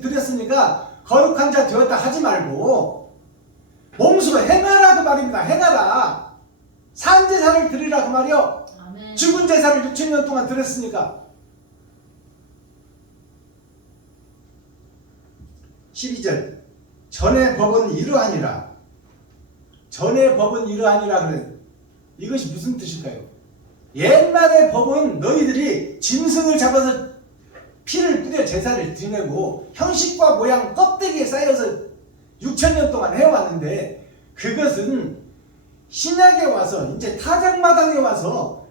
드렸으니까 거룩한 자 되었다 하지 말고 몸소 행하라 그 말입니다. 행하라. 산 제사를 드리라 그 말이요. 아멘. 죽은 제사를 6,000년 동안 드렸으니까. 12절 전의 법은 이러하니라. 전의 법은 이러하니라 그래. 이것이 무슨 뜻일까요? 옛날의 법은 너희들이 짐승을 잡아서 피를 뿌려 제사를 드리고 형식과 모양 껍데기에 쌓여서 6,000년 동안 해왔는데, 그것은 신약에 와서 이제 타작마당에 와서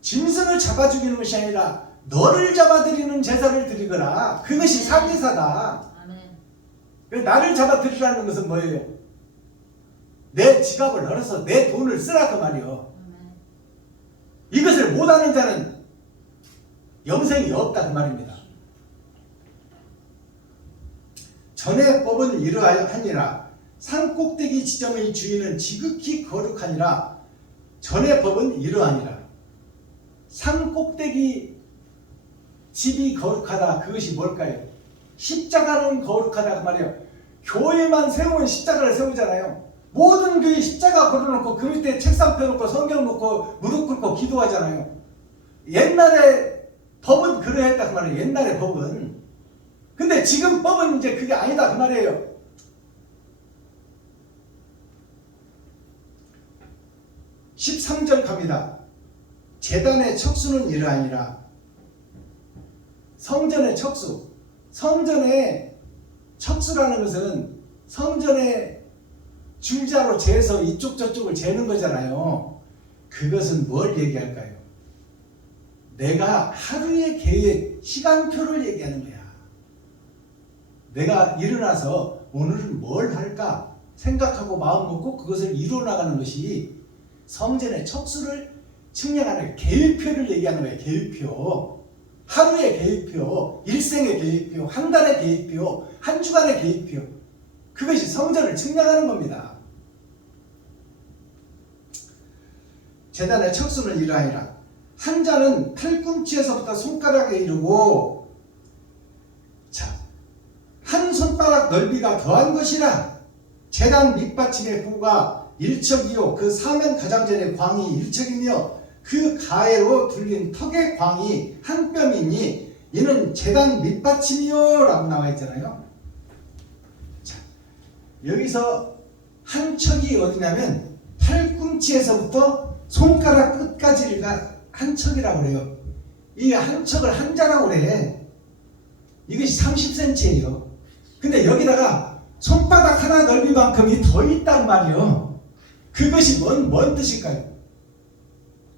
짐승을 잡아 죽이는 것이 아니라 너를 잡아 드리는 제사를 드리거라. 그것이 사제사다. 아멘. 나를 잡아 드리라는 것은 뭐예요? 내 지갑을 열어서 내 돈을 쓰라 그 말이요. 아멘. 이것을 못하는 자는 영생이 없다 그 말입니다. 전의 법은 이러하니라. 산꼭대기 지점의 주인은 지극히 거룩하니라. 전의 법은 이러하니라. 산꼭대기 집이 거룩하다. 그것이 뭘까요? 십자가는 거룩하다 그 말이에요. 교회만 세우면 십자가를 세우잖아요. 모든 교회 십자가 걸어놓고 그 밑에 책상 펴놓고 성경 놓고 무릎 꿇고 기도하잖아요. 옛날에 법은 그러했다 그 말이에요. 옛날의 법은. 근데 지금 법은 이제 그게 아니다 그 말이에요. (13절) 갑니다. 제단의 척수는 이러하니라. 성전의 척수. 성전의 척수라는 것은 성전의 줄자로 재서 이쪽 저쪽을 재는 거잖아요. 그것은 뭘 얘기할까요? 내가 하루의 계획, 시간표를 얘기하는 거야. 내가 일어나서 오늘은 뭘 할까 생각하고 마음 먹고 그것을 이루어나가는 것이 성전의 척수를 측량하는 계획표를 얘기하는 거예요. 계획표. 하루의 계획표, 일생의 계획표, 한 달의 계획표, 한 주간의 계획표. 그것이 성전을 측량하는 겁니다. 제단의 척수는 이러하니라. 한 자는 팔꿈치에서부터 손가락에 이르고, 자, 한 손바닥 넓이가 더한 것이라. 제단 밑받침의 구가 1척이요 그 사면 가장자리의 광이 1척이며 그 가해로 둘린 턱의 광이 한 뼘이니 이는 제단 밑받침이요 라고 나와 있잖아요. 자, 여기서 한 척이 어디냐면 팔꿈치에서부터 손가락 끝까지가 한 척이라고 그래요. 이 한 척을 한자라고 그래. 이것이 30cm예요. 근데 여기다가 손바닥 하나 넓이만큼이 더 있단 말이요. 그것이 뭔 뜻일까요?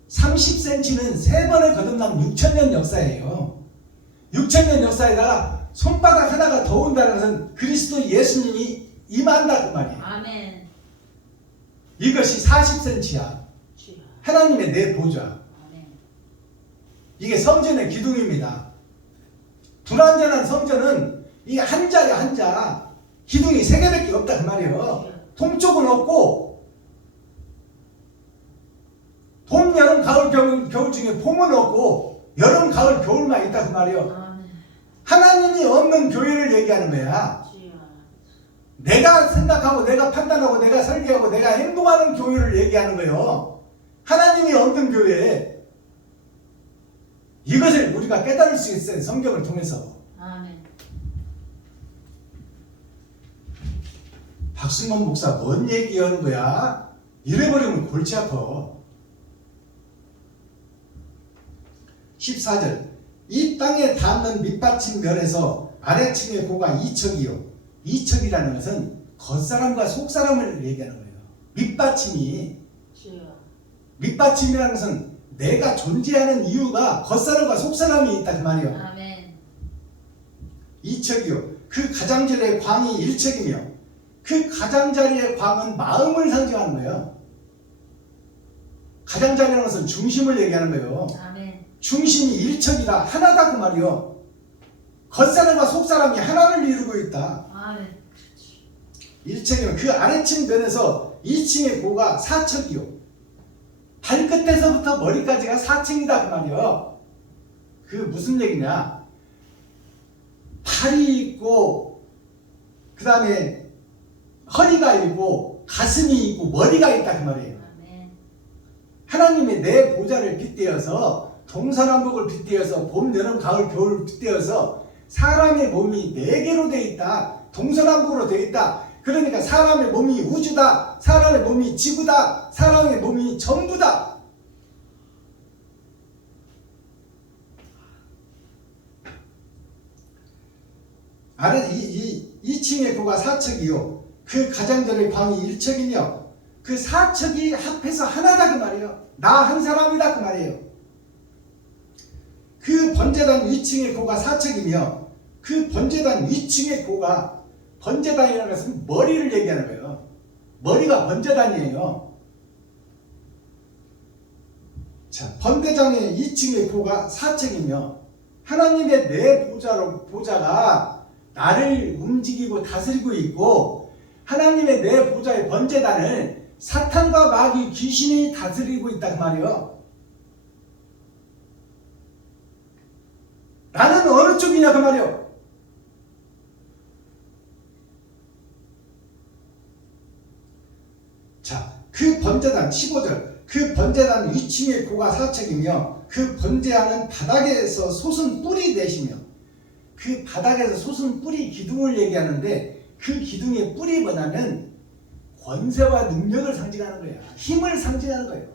30cm는 세 번을 거듭난 6,000년 역사예요. 6,000년 역사에다가 손바닥 하나가 더 온다는 것은 그리스도 예수님이 임한다 그 말이에요. 아멘. 이것이 40cm야. 하나님의 내 보좌. 아멘. 이게 성전의 기둥입니다. 불완전한 성전은 이 한자야 한자. 기둥이 세 개밖에 없다 그 말이에요. 동쪽은 없고 봄, 여름, 가을, 겨울 중에 봄은 없고 여름, 가을, 겨울만 있다 그 말이에요. 아멘. 하나님이 없는 교회를 얘기하는 거야. 내가 생각하고 내가 판단하고 내가 설계하고 내가 행동하는 교회를 얘기하는 거예요. 하나님이 없는 교회. 이것을 우리가 깨달을 수 있어요. 성경을 통해서. 아멘. 박승만 목사 뭔 얘기하는 거야? 이래버리면 골치 아파. 14절 이 땅에 닿는 밑받침 면에서 아래층의 고가 2척이요. 2척이라는 것은 겉사람과 속사람을 얘기하는 거예요. 밑받침이라는 것은 내가 존재하는 이유가 겉사람과 속사람이 있다 그 말이에요. 아멘. 2척이요 그 가장자리의 광이 1척이며 그 가장자리의 광은 마음을 상징하는 거예요. 가장자리라는 것은 중심을 얘기하는 거예요. 아멘. 중심이 1척이다 하나다 그 말이요. 겉사람과 속사람이 하나를 이루고 있다. 아멘. 1층이면 그 아래층 면에서 2층의 고가 4척이요. 발끝에서부터 머리까지가 4층이다 그 말이요. 그 무슨 얘기냐? 팔이 있고 그 다음에 허리가 있고 가슴이 있고 머리가 있다 그 말이에요. 아멘. 하나님이 내 보좌를 빗대어서 동서남북을 빗대어서 봄, 여름, 가을, 겨울을 빗대어서 사람의 몸이 4개로 되어 있다. 동서남북으로 되어 있다. 그러니까 사람의 몸이 우주다. 사람의 몸이 지구다. 사람의 몸이 전부다. 아래 이 2층의 고가 4척이요. 그 가장자리의 방이 1척이며 그 4척이 합해서 하나다 그 말이에요. 나 한 사람이다 그 말이에요. 그 번제단 위층의 고가 4척이며 그 번제단 위층의 고가 번제단이라는 것은 머리를 얘기하는 거예요. 머리가 번제단이에요. 자, 번제단의 2층의 고가 4척이며 하나님의 내 보좌가 나를 움직이고 다스리고 있고 하나님의 내 보좌의 번제단을 사탄과 마귀 귀신이 다스리고 있다 그 말이에요. 나는 어느 쪽이냐 그 말이에요. 자, 그 번제단 15절 그 번제단 위층의 고가 4척이며 그 번제하는 바닥에서 솟은 뿔이 되시며 그 바닥에서 솟은 뿔이 기둥을 얘기하는데 그 기둥의 뿔이 뭐냐면 권세와 능력을 상징하는 거야. 힘을 상징하는 거예요.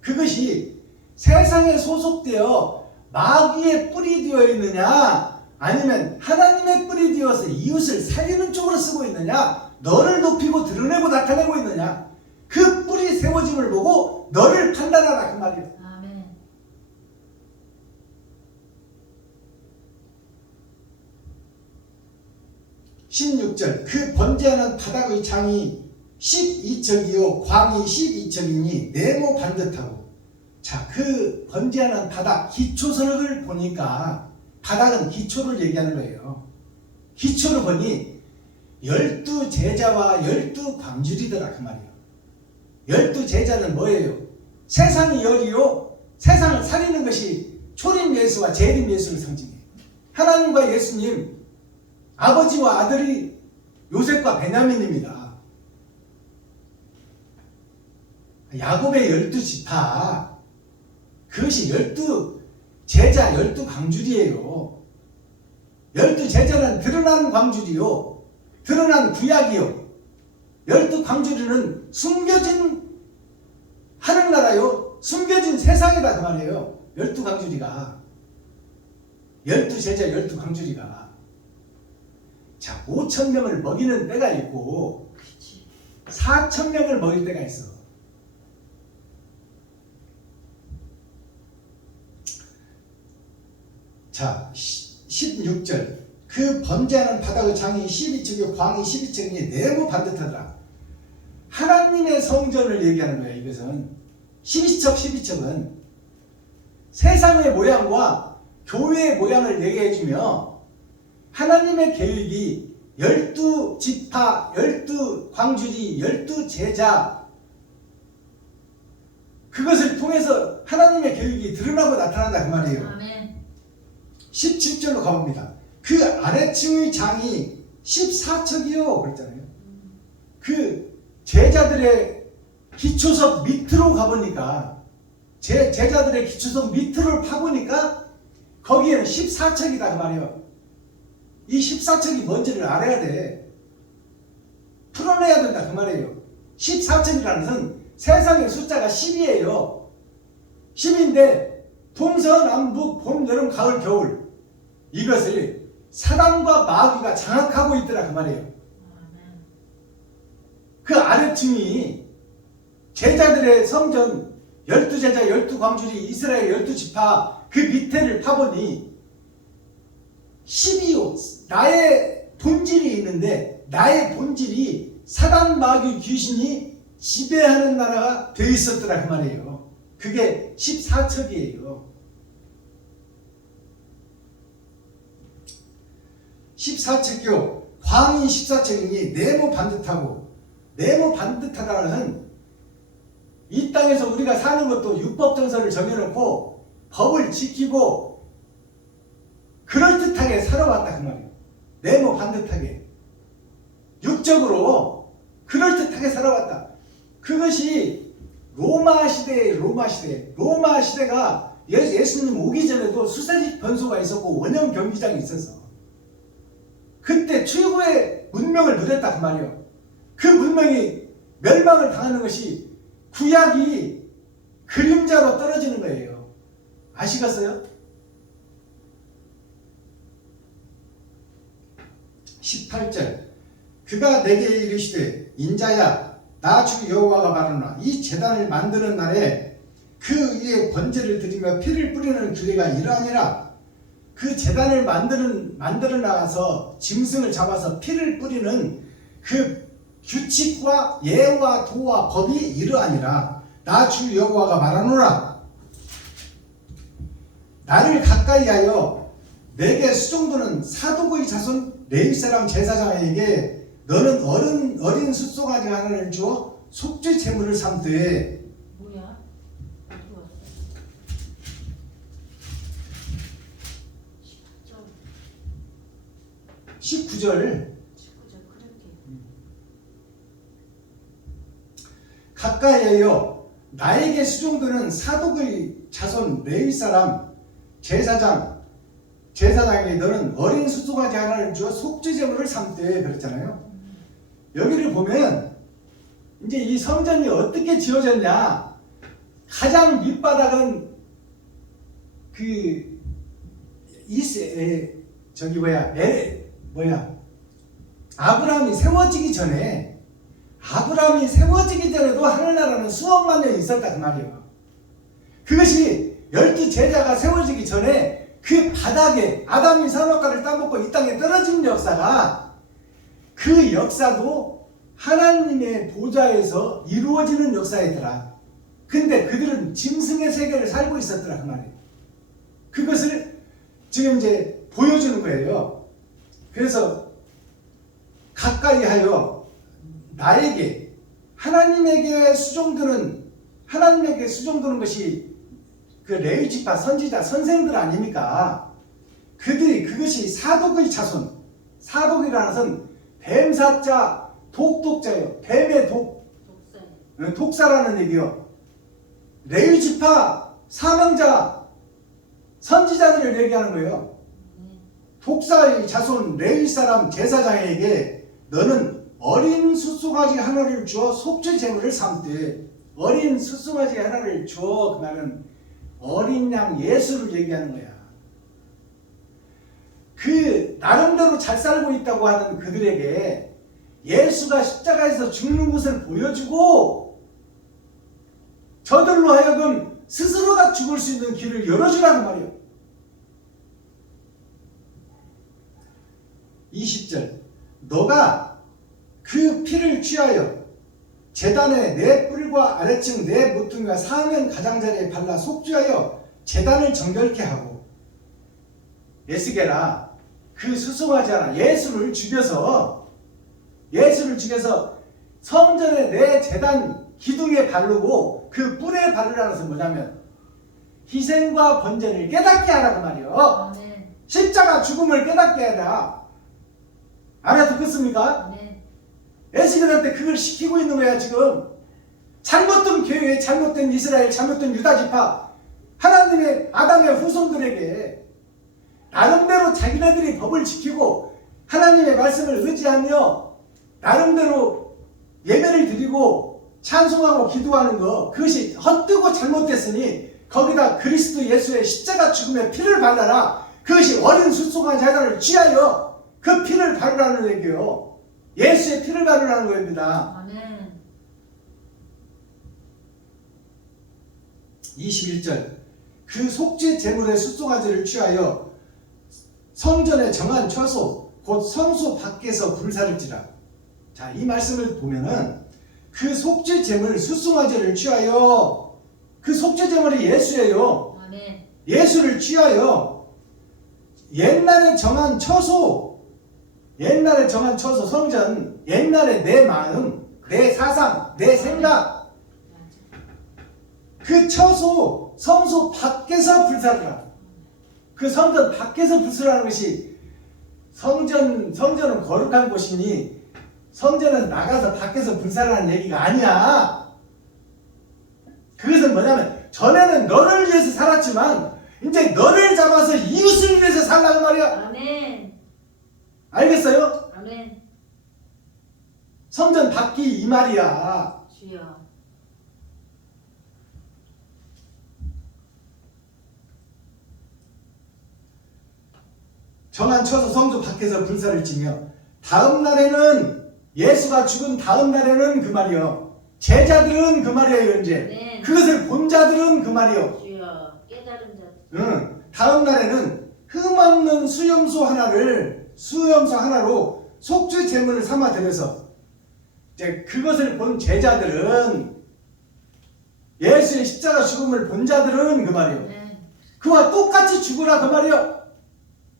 그것이 세상에 소속되어 마귀의 뿔이 되어 있느냐 아니면 하나님의 뿔이 되어서 이웃을 살리는 쪽으로 쓰고 있느냐 너를 높이고 드러내고 나타내고 있느냐 그 뿔이 세워짐을 보고 너를 판단하라 그 말이에요. 아멘. 16절 그 번제하는 바닥의 장이 12척이요 광이 12척이니 네모 반듯하고 자, 그 번제하는 바닥 기초석을 보니까 바닥은 기초를 얘기하는 거예요. 기초를 보니 12제자와 12광주리더라 그 말이에요. 12제자는 뭐예요? 세상이 열이요 세상을 살리는 것이 초림 예수와 재림 예수를 상징해요. 하나님과 예수님 아버지와 아들이 요셉과 베냐민입니다. 야곱의 12지파 그것이 12제자 12광주리예요. 12제자는 드러난 광주리요 드러난 구약이요 12광주리는 숨겨진 하늘나라요 숨겨진 세상이다 그 말이에요. 12광주리가 12제자 12광주리가 자 5,000명을 먹이는 때가 있고 4,000명을 먹일 때가 있어. 자 16절 그 번제하는 바닥의 장이 12척이요 광이 12척이니 네모 반듯하더라. 하나님의 성전을 얘기하는 거예요. 이것은 12척은 세상의 모양과 교회의 모양을 얘기해주며 하나님의 계획이 12지파 12광주리 12제자 그것을 통해서 하나님의 계획이 드러나고 나타난다 그 말이에요. 아멘. 17절로 가봅니다. 그 아래층의 장이 14척이요 그랬잖아요. 그 제자들의 기초석 밑으로 가보니까 제자들의 기초석 밑으로 파보니까 거기에는 14척이다 그 말이에요. 이 14척이 뭔지를 알아야 돼. 풀어내야 된다 그 말이에요. 14척이라는 것은 세상의 숫자가 10이에요. 10인데 동서남북 봄 여름 가을 겨울 이것을 사단과 마귀가 장악하고 있더라 그 말이에요. 그 아래층이 제자들의 성전 12제자 12광주리 이스라엘 12지파 그 밑에를 파보니 12요 나의 본질이 있는데 나의 본질이 사단 마귀 귀신이 지배하는 나라가 되어 있었더라 그 말이에요. 그게 14척이에요. 14척이요 광이 14척이니 네모 반듯하고 네모 반듯하다는 것은 이 땅에서 우리가 사는 것도 율법 정서를 정해놓고 법을 지키고 그럴듯하게 살아왔다 그 말이에요. 네모 반듯하게 육적으로 그럴듯하게 살아왔다. 그것이 로마 시대가 예수님 오기 전에도 수세식 변소가 있었고 원형 경기장이 있었어. 그때 최고의 문명을 누렸다 그 말이에요. 그 문명이 멸망을 당하는 것이 구약이 그림자로 떨어지는 거예요. 아시겠어요? 18절 그가 내게 이르시되 인자야 나 주 여호와가 말하노라 이 제단을 만드는 날에 그 위에 번제를 드리며 피를 뿌리는 규례가 이러하니라. 그 제단을 만들어 나가서 짐승을 잡아서 피를 뿌리는 그 규칙과 예와 도와 법이 이러하니라. 나 주 여호와가 말하노라. 나를 가까이 하여 내게 수종도는 사독의 자손 레위 사람 제사장에게 너는 어린 숫송아지 하나를 주어 속죄 제물을 삼되. 뭐야? 어디 왔어? 19절 19절 그렇게. 가까이 하여 나에게 수종도는 사독의 자손 레위 사람 제사장에게 너는 어린 숫송아지 하나를 주어 속죄 제물을 삼되 그랬잖아요. 여기를 보면 이제 이 성전이 어떻게 지어졌냐. 가장 밑바닥은 아브라함이 세워지기 전에도 하늘나라는 수억만 년 있었다 그 말이에요. 그것이 12제자가 세워지기 전에 그 바닥에 아담이 선악과를 따먹고 이 땅에 떨어진 역사가, 그 역사도 하나님의 보좌에서 이루어지는 역사이더라. 근데 그들은 짐승의 세계를 살고 있었더라 그 말이에요. 그것을 지금 이제 보여주는 거예요. 그래서 가까이 하여 나에게 하나님에게 수종드는 것이 그 레위 지파 선지자 선생들 아닙니까? 그것이 사독의 자손, 사독이라는 것은 뱀사자 독독자예요. 뱀의 독사라는 얘기요. 레위 지파 사명자 선지자들을 얘기하는 거예요. 독사의 자손 레위 사람 제사장에게 너는 어린 숫송아지 하나를 주어 속죄 제물을 삼되, 어린 숫송아지 하나를 주어, 그 말은 어린 양 예수를 얘기하는 거야. 그 나름대로 잘 살고 있다고 하는 그들에게 예수가 십자가에서 죽는 것을 보여주고 저들로 하여금 스스로가 죽을 수 있는 길을 열어주라는 말이에요. 20절 너가 그 피를 취하여 제단의 네 뿔과 아래층 네 모퉁이와 사면 가장자리에 발라 속죄하여 제단을 정결케 하고, 에스겔아 그 수송하지 않아 예수를 죽여서 성전의 네 제단 기둥에 바르고 그 뿔에 바르라는 것은 뭐냐면 희생과 번제를 깨닫게 하라고 말이요. 십자가 죽음을 깨닫게 하라. 알아듣겠습니까? 에스겔한테 그걸 시키고 있는 거야 지금. 잘못된 교회, 잘못된 이스라엘, 잘못된 유다 지파, 하나님의 아담의 후손들에게 나름대로 자기네들이 법을 지키고 하나님의 말씀을 의지하며 나름대로 예배를 드리고 찬송하고 기도하는 거, 그것이 헛되고 잘못됐으니 거기다 그리스도 예수의 십자가 죽음의 피를 발라라. 그것이 어린 숫송아지 하나를 취하여 그 피를 바르라는 얘기예요. 예수의 피를 바르라는 겁니다. 아멘. 21절 그 속죄 제물의 숫송아지를 취하여 성전에 정한 처소 곧 성소 밖에서 불사를지라. 자, 이 말씀을 보면은 그 속죄 제물 숫송아지를 취하여, 그 속죄 제물이 예수예요. 아멘. 예수를 취하여 옛날에 정한 처소, 성전, 옛날에 내 마음, 내 사상, 내 생각, 그 처소, 성소 밖에서 불사르라. 그 성전 밖에서 불사르라는 것이, 성전은 거룩한 곳이니 성전에서 나가서 밖에서 불사르라는 얘기가 아니야. 그것은 뭐냐면 전에는 너를 위해서 살았지만 이제 너를 잡아서 이웃을 위해서 살라는 말이야. 아멘. 알겠어요? 아멘. 성전 밖이 이 말이야. 주여. 정한 처소 성소 밖에서 불사를 지며 다음 날에는 예수가 죽은 다음 날에는 그 말이요. 제자들은 그 말이에요. 이제 네. 그것을 본 자들은 그 말이요. 주여 깨달은 자. 다음 날에는 흠없는 수염소 하나로 속죄 제물을 삼아 드려서 이제 그것을 본 제자들은 예수의 십자가 죽음을 본 자들은 그 말이요. 네. 그와 똑같이 죽으라 그 말이요.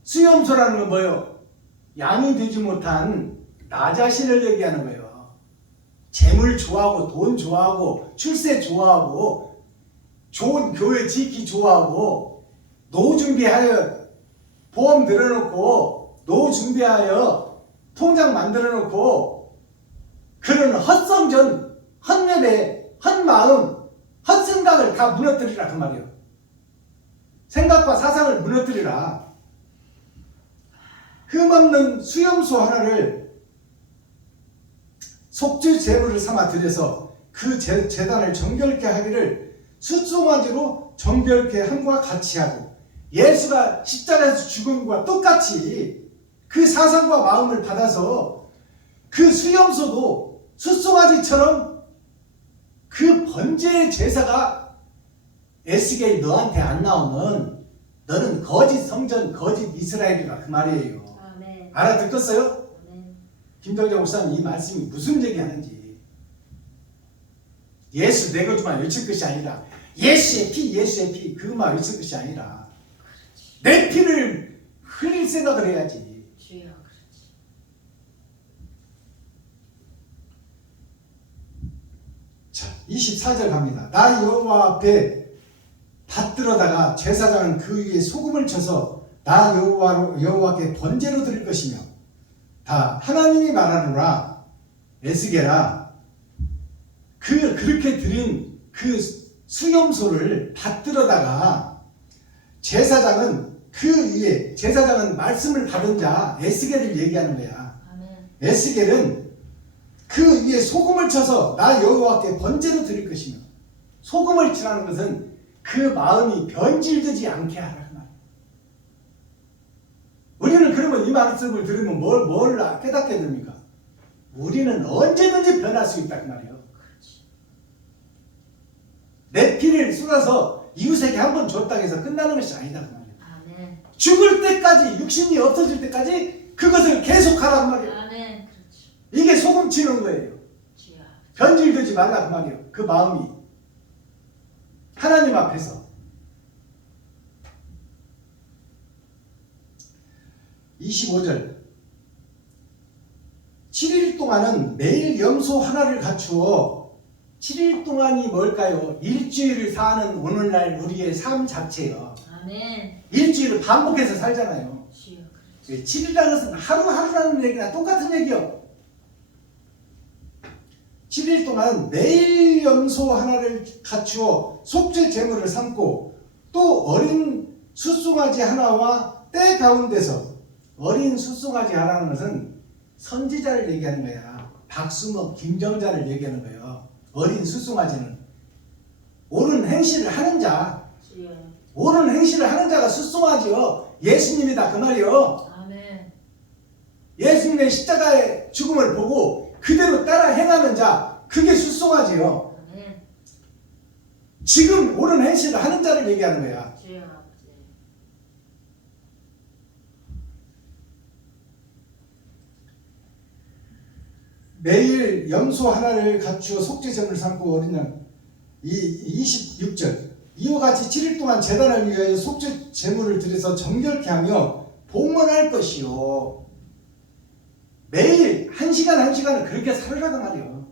수염소라는 건 뭐예요? 양이 되지 못한 나 자신을 얘기하는 거예요. 재물 좋아하고 돈 좋아하고 출세 좋아하고 좋은 교회 지키 좋아하고 노후 준비하여 보험 들어놓고 노후 준비하여 통장 만들어 놓고 그런 헛성전, 헛예배, 헛마음, 헛생각을 다 무너뜨리라 그 말이에요. 생각과 사상을 무너뜨리라. 흠없는 수염소 하나를 속죄 제물을 삼아 드려서 그 제단을 정결케 하기를 숫송아지로 정결케 함과 같이 하고 예수가 십자가에서 죽음과 똑같이 그 사상과 마음을 받아서 그 수염소도 숫송아지처럼 그 번제의 제사가 에스겔 너한테 안 나오면 너는 거짓 성전 거짓 이스라엘이라 그 말이에요. 아멘. 알아듣겠어요? 아멘. 김동재 목사님 이 말씀이 무슨 얘기하는지. 예수 내 것만 외칠 것이 아니라 예수의 피 그것만 외칠 것이 아니라 내 피를 흘릴 생각을 해야지. 주여 그렇지. 자, 24절 갑니다. 나 여호와 앞에 받들어다가 제사장은 그 위에 소금을 쳐서 나 여호와께 번제로 드릴 것이며 다 하나님이 말하노라 에스겔아 그렇게 드린 그 수염소를 받들어다가 제사장은 그 위에 제사장은 말씀을 받은 자 에스겔을 얘기하는 거야. 아멘. 에스겔은 그 위에 소금을 쳐서 나 여호와께 번제로 드릴 것이며 소금을 치라는 것은 그 마음이 변질되지 않게 하라 그 말. 우리는 그러면 이 말씀을 들으면 뭘 깨닫게 됩니까? 우리는 언제든지 변할 수 있다 그 말이에요. 내 피를 쏟아서 이웃에게 한 번 줬다고 해서 끝나는 것이 아니다 그 말이에요. 아멘. 죽을 때까지 육신이 없어질 때까지 그것을 계속하라 그 말이에요. 아멘. 그렇지. 이게 소금 치는 거예요. 주여. 변질되지 말라 그 말이에요. 그 마음이 하나님 앞에서 25절 7일 동안은 매일 염소 하나를 갖추어 7일 동안이 뭘까요? 일주일을 사는 오늘날 우리의 삶 자체예요. 아멘. 일주일을 반복해서 살잖아요. 주여 그렇지. 7일이라는 것은 하루하루라는 얘기나 똑같은 얘기요. 7일 동안 매일 염소 하나를 갖추어 속죄 제물을 삼고 또 어린 숫송아지 하나와 때 가운데서 어린 숫송아지 하나는 것은 선지자를 얘기하는 거야. 박수목, 김정자를 얘기하는 거예요. 어린 숫송아지는 옳은 행실을 하는 자, 주여. 옳은 행실을 하는 자가 숫송아지요. 예수님이다 그 말이요. 아멘. 예수님의 십자가의 죽음을 보고 그대로 따라 행하는 자, 그게 숫송아지요. 아멘. 지금 옳은 행실을 하는 자를 얘기하는 거야. 주여 아버지. 매일 염소 하나를 갖추어 속죄제물을 삼고 어린 양 26절 이와 같이 7일 동안 제단을 위하여 속죄제물을 드려서 정결케 하며 봉헌할 것이요. 매일 한 시간을 그렇게 살으라고 말이요.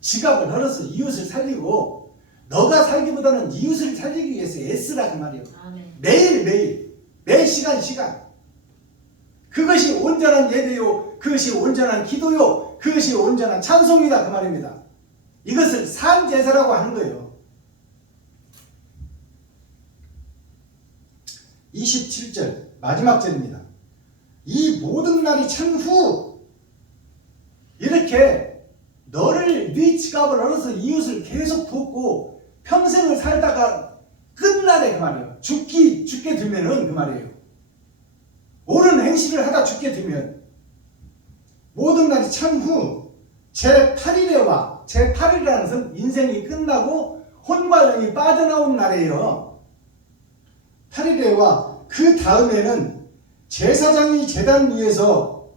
지갑을 헐어서 이웃을 살리고 너가 살기보다는 이웃을 살리기 위해서 애쓰라고 말이요. 아멘. 매일 매 시간 그것이 온전한 예배요, 그것이 온전한 기도요, 그것이 온전한 찬송이다 그 말입니다. 이것을 산제사라고 하는 거예요. 27절 마지막 절입니다. 이 모든 날이 찬 후 이렇게 너를 네 지갑을 얻어서 이웃을 계속 돕고 평생을 살다가 끝날에 그 말이에요. 죽게 되면은 그 말이에요. 옳은 행실을 하다 죽게 되면 모든 날이 참후 제8일에와 제8일이라는 것은 인생이 끝나고 혼과 영이 빠져나온 날이에요. 8일에와 그 다음에는 제사장이 제단 위에서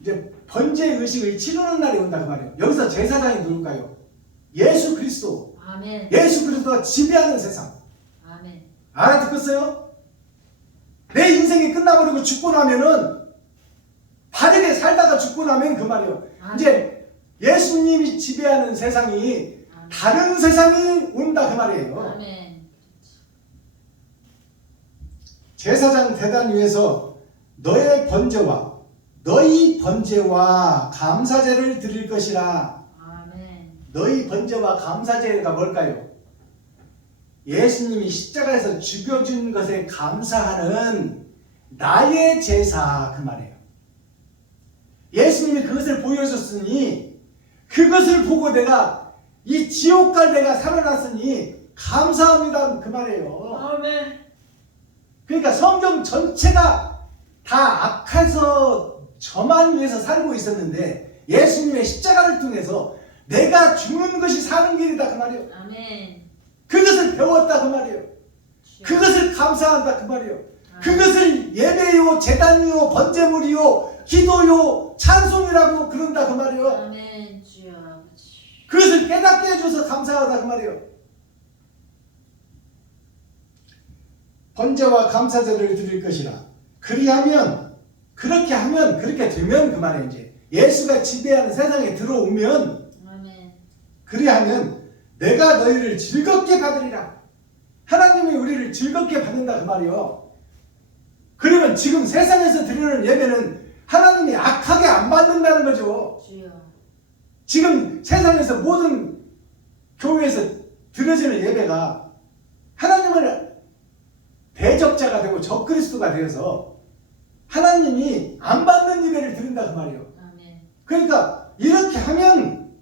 이제 번제 의식을 치르는 날이 온다 그 말이에요. 여기서 제사장이 누굴까요? 예수 그리스도. 아멘. 예수 그리스도가 지배하는 세상. 아멘. 알아듣겠어요? 내 인생이 끝나버리고 죽고 나면은 바르게 살다가 죽고 나면 그 말이에요. 아멘. 이제 예수님이 지배하는 세상이 아멘. 다른 세상이 온다 그 말이에요. 아멘. 제사장 대단 위에서 너희 번제와 감사제를 드릴 것이라. 아멘. 너희 번제와 감사제가 뭘까요? 예수님이 십자가에서 죽여준 것에 감사하는 나의 제사 그 말이에요. 예수님이 그것을 보여줬으니 그것을 보고 내가 이 지옥 갈 내가 살아났으니 감사합니다 그 말이에요. 아멘. 그러니까 성경 전체가 다 악해서 저만 위해서 살고 있었는데 예수님의 십자가를 통해서 내가 죽는 것이 사는 길이다 그 말이에요. 아멘. 그것을 배웠다 그 말이에요. 그것을 감사한다 그 말이에요. 그것을 예배요, 제단이요, 번제물이요, 기도요, 찬송이라고 그런다 그 말이에요. 아멘. 주여 아버지. 그것을 깨닫게 해줘서 감사하다 그 말이에요. 번제와 감사제를 드릴 것이라. 그렇게 되면 그 말이에요. 이제 예수가 지배하는 세상에 들어오면 아멘. 그리하면 내가 너희를 즐겁게 받으리라. 하나님이 우리를 즐겁게 받는다 그 말이요. 그러면 지금 세상에서 드리는 예배는 하나님이 악하게 안 받는다는 거죠. 주여. 지금 세상에서 모든 교회에서 드려지는 예배가 하나님을 대적자가 되고 적그리스도가 되어서 하나님이 안 받는 예배를 드린다 그 말이에요. 아멘. 그러니까 이렇게 하면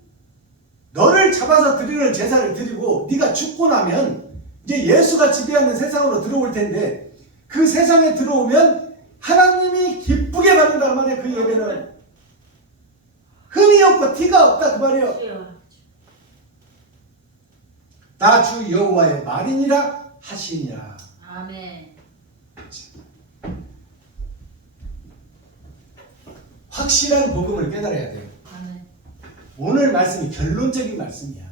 너를 잡아서 드리는 제사를 드리고 네가 죽고 나면 이제 예수가 지배하는 세상으로 들어올 텐데 그 세상에 들어오면 하나님이 기쁘게 받는다 그 말이에요. 그 예배는 흠이 없고 티가 없다 그 말이에요. 주여. 나 주 여호와의 말이니라 하시니라. 아멘. 확실한 복음을 깨달아야 돼요. 아멘. 오늘 말씀이 결론적인 말씀이야.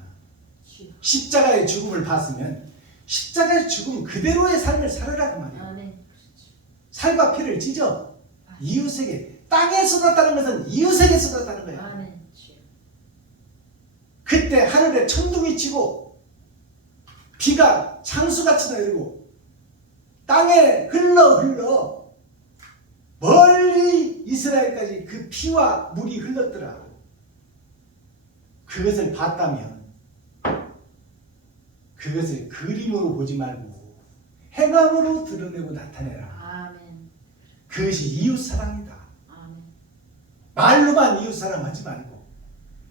주여. 십자가의 죽음을 봤으면 십자가의 죽음 그대로의 삶을 살아라 그 말이에요. 아멘. 살과 피를 찢어 이웃에게 땅에 쏟았다는 것은 이웃에게 쏟았다는 거예요. 아멘. 주여. 그때 하늘에 천둥이 치고 비가 창수같이 내리고 땅에 흘러 멀리 이스라엘까지 그 피와 물이 흘렀더라. 그것을 봤다면 그것을 그림으로 보지 말고 행함으로 드러내고 나타내라. 아멘. 그것이 이웃사랑이다. 아멘. 말로만 이웃사랑하지 말고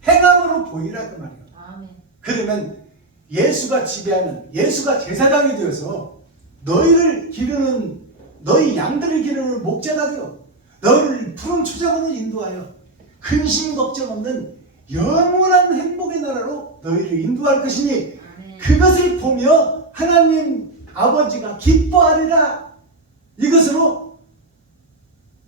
행함으로 보이라 그 말이에요. 아멘. 그러면 예수가 지배하는 예수가 제사장이 되어서 너희를 기르는 너희 양들을 기르는 목자가 되어 너희를 푸른 초장으로 인도하여 근심 걱정 없는 영원한 행복의 나라로 너희를 인도할 것이니 아멘. 그것을 보며 하나님 아버지가 기뻐하리라. 이것으로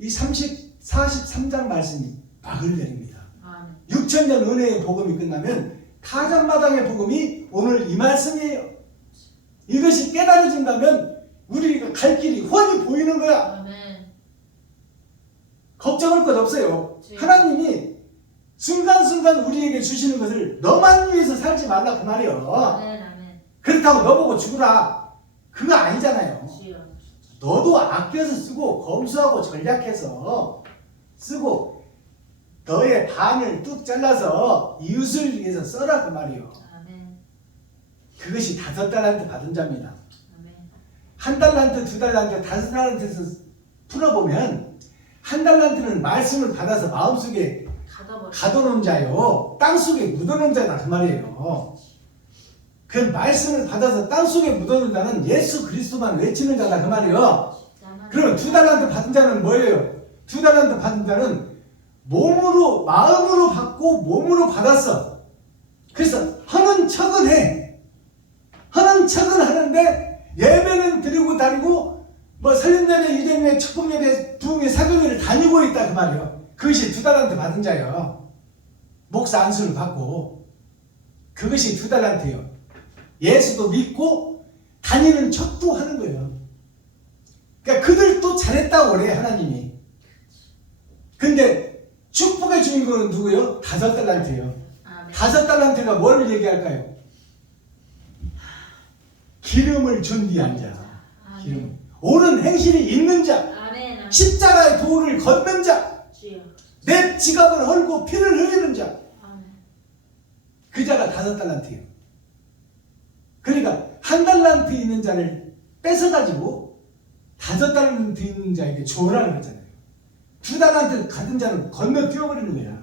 이 43장 말씀이 막을 내립니다. 아멘. 6,000년 은혜의 복음이 끝나면 타작마당의 복음이 오늘 이 말씀이에요. 이것이 깨달아진다면 우리가 갈 길이 훤히 보이는 거야. 아멘. 걱정할 것 없어요. 네. 하나님이 순간순간 우리에게 주시는 것을 너만 위해서 살지 말라 그 말이에요. 아멘. 아멘. 그렇다고 너보고 죽으라 그거 아니잖아요. 주여. 너도 아껴서 쓰고 검수하고 전략해서 쓰고 너의 반을 뚝 잘라서 이웃을 위해서 써라 그 말이에요. 아멘. 그것이 5달란트 받은 자입니다. 아멘. 1달란트, 2달란트, 5달란트에서 풀어보면 1달란트는 말씀을 받아서 마음속에 가둬버려. 가둬놓은 자요. 땅속에 묻어놓은 자다 그 말이에요. 그 말씀을 받아서 땅속에 묻어놓은 자는 예수 그리스도만 외치는 자다 그 말이에요. 그러면 2달란트 받은 자는 뭐예요? 두 달란트 받은 자는 몸으로 마음으로 받고 몸으로 받았어. 그래서 하는 척은 해. 하는 척은 하는데 예배는 드리고 다니고 뭐 설립예배, 유대예배, 축복예배, 부흥회, 사교회를 다니고 있다 그 말이요. 그것이 두 달란트 받은 자요. 목사 안수를 받고 그것이 두 달란트요. 예수도 믿고 다니는 척도 하는 거예요. 그러니까 그들도 잘했다고 그래 하나님이. 근데 축복의 주인공은 누구요? 5달란트예요. 아멘. 5달란트가 뭘 얘기할까요? 기름을 준비한 자. 기름. 옳은 행실이 있는 자. 아멘. 아멘. 십자가의 도를 걷는 자. 주여. 내 지갑을 헐고 피를 흘리는 자. 아멘. 그 자가 5달란트예요. 그러니까 1달란트 있는 자를 뺏어가지고 5달란트 있는 자에게 줘라는 거잖아요. 2달란트 가진 자는 건너 뛰어버리는 거야.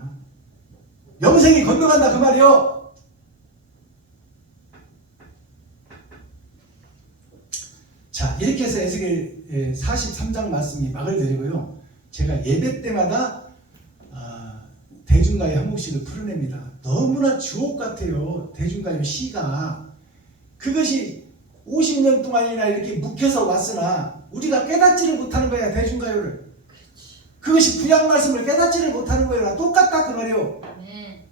영생이 건너간다 그 말이요. 자, 이렇게 해서 에스겔 43장 말씀이 막을 내리고요. 제가 예배 때마다 대중가요 한 곡씩을 풀어냅니다. 너무나 주옥 같아요. 대중가요 시가. 그것이 50년 동안이나 이렇게 묵혀서 왔으나 우리가 깨닫지를 못하는 거야. 대중가요를. 그것이 구약 말씀을 깨닫지를 못하는 거예요. 똑같다 그 말이에요. 아멘.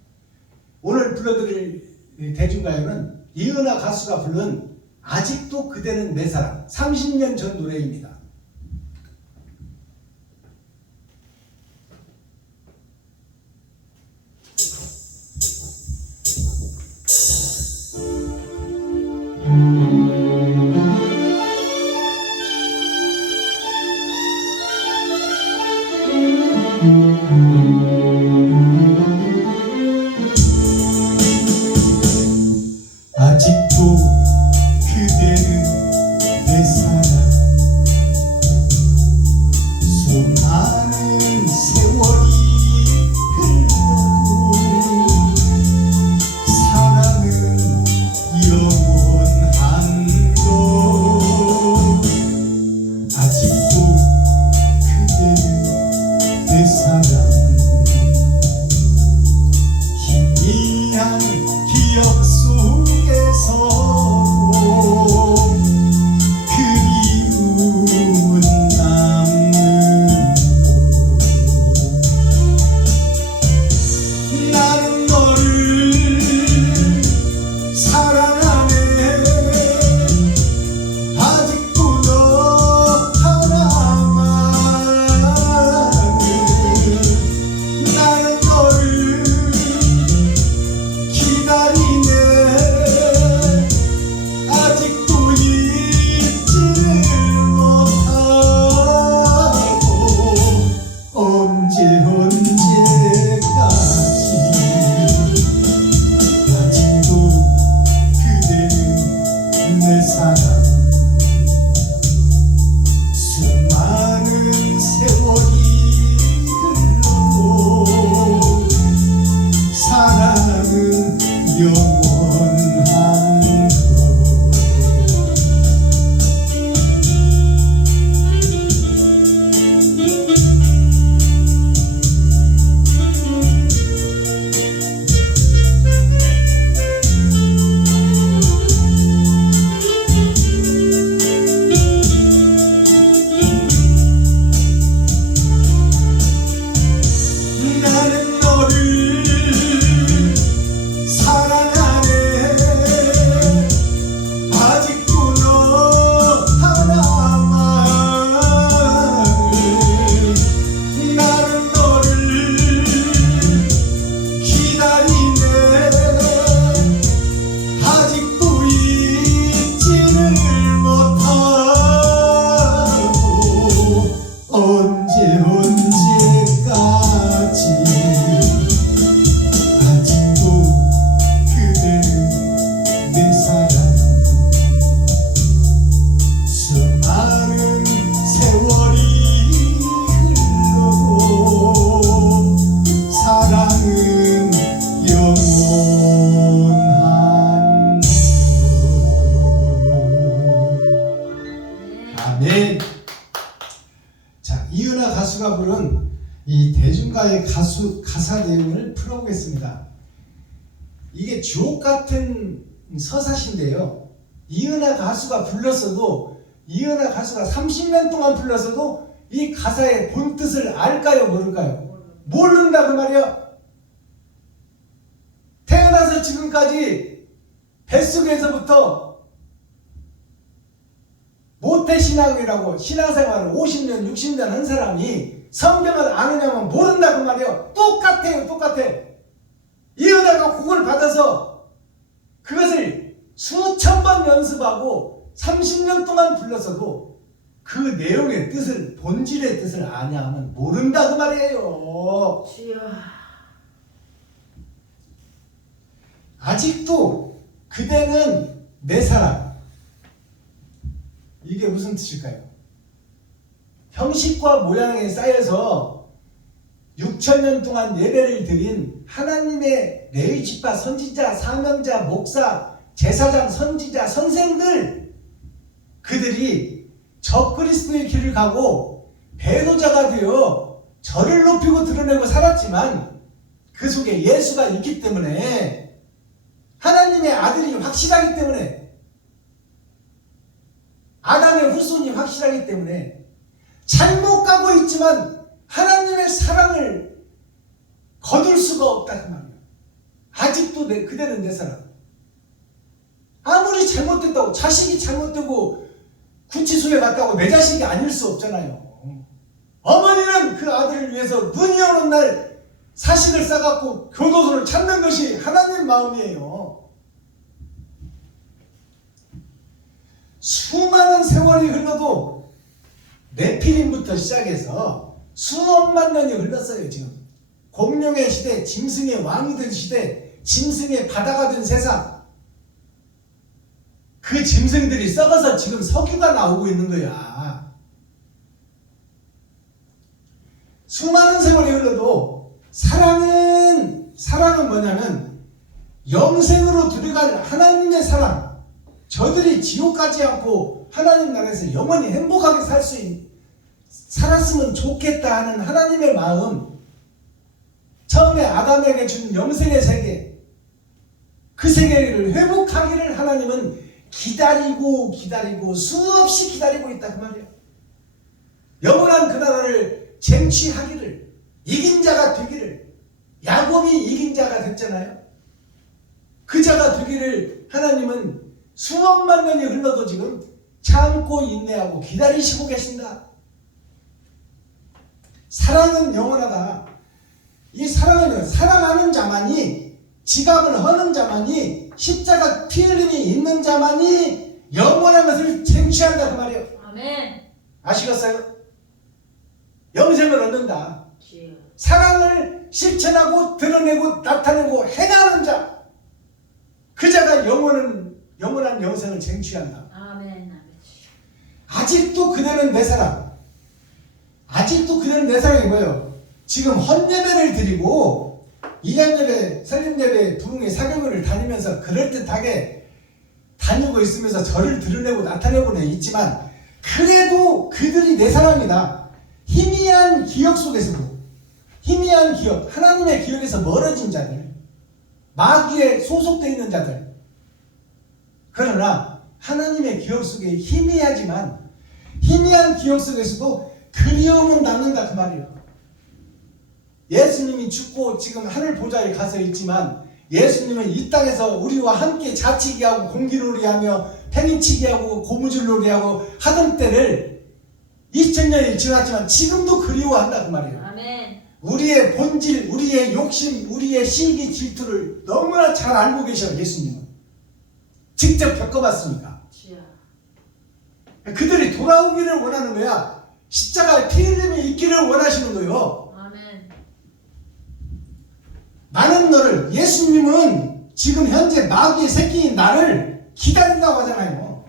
오늘 불러드릴 대중가요는 이은하 가수가 부른 아직도 그대는 내 사랑, 30년 전 노래입니다. 아직도 그대는 내 사랑, 수많은 세월이 흘러도 사랑은 영원한 것. 아직도 그대는 내 사랑, 희미한 기억 속에서도 그리움은 남는 것. 나는 너를 사랑하네. 아직도 너 하나만을. 나는 너를 기다리네. 아직도 잊지를 못하고. 언제까지 아직도 그대는 내 사랑, 수많은 세월이 흘러도 사랑은 영원한 것. 나는 너를 사랑하네. 아직도 너 하나만을. 나는 너를 기다리네. 아직도 잊지를 못하고. 언제까지 아직도 그대는 내 사랑, 수많은 세월이 흘러도 사랑은 영원한 것. 아멘. 자, 이은하 가수가 부른 주가의 가사 내용을 풀어보겠습니다. 이게 주옥 같은 서사시인데요. 이은하 가수가 불렀어도, 이은하 가수가 30년 동안 불렀어도 이 가사의 본뜻을 알까요, 모를까요? 모른다 그 말이야. 태어나서 지금까지 뱃속에서부터 모태신앙이라고 신앙생활을 50년, 60년 한 사람이 성경을 아느냐면 모른다 그 말이에요. 똑같아요, 똑같아. 이은하가 곡을 받아서 그것을 수천 번 연습하고 30년 동안 불렀어도 그 내용의 뜻을, 본질의 뜻을 아냐 하면 모른다 그 말이에요. 주여. 아직도 그대는 내 사랑. 이게 무슨 뜻일까요? 형식과 모양에 쌓여서 6,000년 동안 예배를 드린 하나님의 레위지파 선지자, 사명자, 목사, 제사장, 선지자, 선생들, 그들이 적그리스도의 길을 가고 배도자가 되어 저를 높이고 드러내고 살았지만 그 속에 예수가 있기 때문에, 하나님의 아들이 확실하기 때문에, 아담의 후손이 확실하기 때문에 잘못 가고 있지만 하나님의 사랑을 거둘 수가 없다 그 말이야. 아직도 그대는 내 사랑. 아무리 잘못됐다고, 자식이 잘못되고 구치소에 갔다고 내 자식이 아닐 수 없잖아요. 어머니는 그 아들을 위해서 눈이 오는 날 사식을 싸갖고 교도소를 찾는 것이 하나님 마음이에요. 수많은 세월이 흘러도 네피림부터 시작해서 수억만 년이 흘렀어요. 지금 공룡의 시대, 짐승의 왕이 된 시대, 짐승의 바다가 된 세상, 그 짐승들이 썩어서 지금 석유가 나오고 있는 거야. 수많은 세월이 흘러도 사랑은 뭐냐면 영생으로 들어갈 하나님의 사랑, 저들이 지옥 가지 않고 하나님 나라에서 영원히 행복하게 살았으면 좋겠다 하는 하나님의 마음, 처음에 아담에게 준 영생의 세계, 그 세계를 회복하기를 하나님은 기다리고 수없이 기다리고 있다 그 말이에요. 영원한 그 나라를 쟁취하기를, 이긴 자가 되기를, 야곱이 이긴 자가 됐잖아요. 그 자가 되기를 하나님은 수억만 년이 흘러도 지금 참고 인내하고 기다리시고 계신다. 사랑은 영원하다. 이 사랑은 사랑하는 자만이, 지갑을 허는 자만이, 십자가 피 흘림이 있는 자만이 영원한 것을 쟁취한다 그 말이에요. 아멘. 아시겠어요? 영생을 얻는다. 주여. 사랑을 실천하고 드러내고 나타내고 행하는 자, 그 자가 영원한 영생을 쟁취한다. 아멘. 아직도 그대는 내 사랑. 아직도 그대는 내 사랑이 뭐예요? 지금 헌예배를 드리고 2년 예배, 설립 예배, 부흥회, 사경을 다니면서 그럴듯하게 다니고 있으면서 저를 드러내고 나타내고는 있지만, 그래도 그들이 내 사랑이다. 희미한 기억 속에서도, 희미한 기억, 하나님의 기억에서 멀어진 자들, 마귀에 소속되어 있는 자들, 그러나 하나님의 기억 속에 희미하지만 희미한 기억 속에서도 그리움은 남는다 그 말이에요. 예수님이 죽고 지금 하늘 보좌에 가서 있지만, 예수님은 이 땅에서 우리와 함께 자치기 하고 공기놀이 하며 팽이치기 하고 고무줄놀이 하고 하던 때를 2000년이 지났지만 지금도 그리워한다 그 말이에요. 아멘. 우리의 본질, 우리의 욕심, 우리의 시기 질투를 너무나 잘 알고 계셔요. 예수님은 직접 겪어봤으니까. 주여. 그들이 돌아오기를 원하는 거야. 십자가에 피 흘림이 있기를 원하시는 거예요. 아멘. 나는 너를, 예수님은 지금 현재 마귀의 새끼인 나를 기다린다고 하잖아요.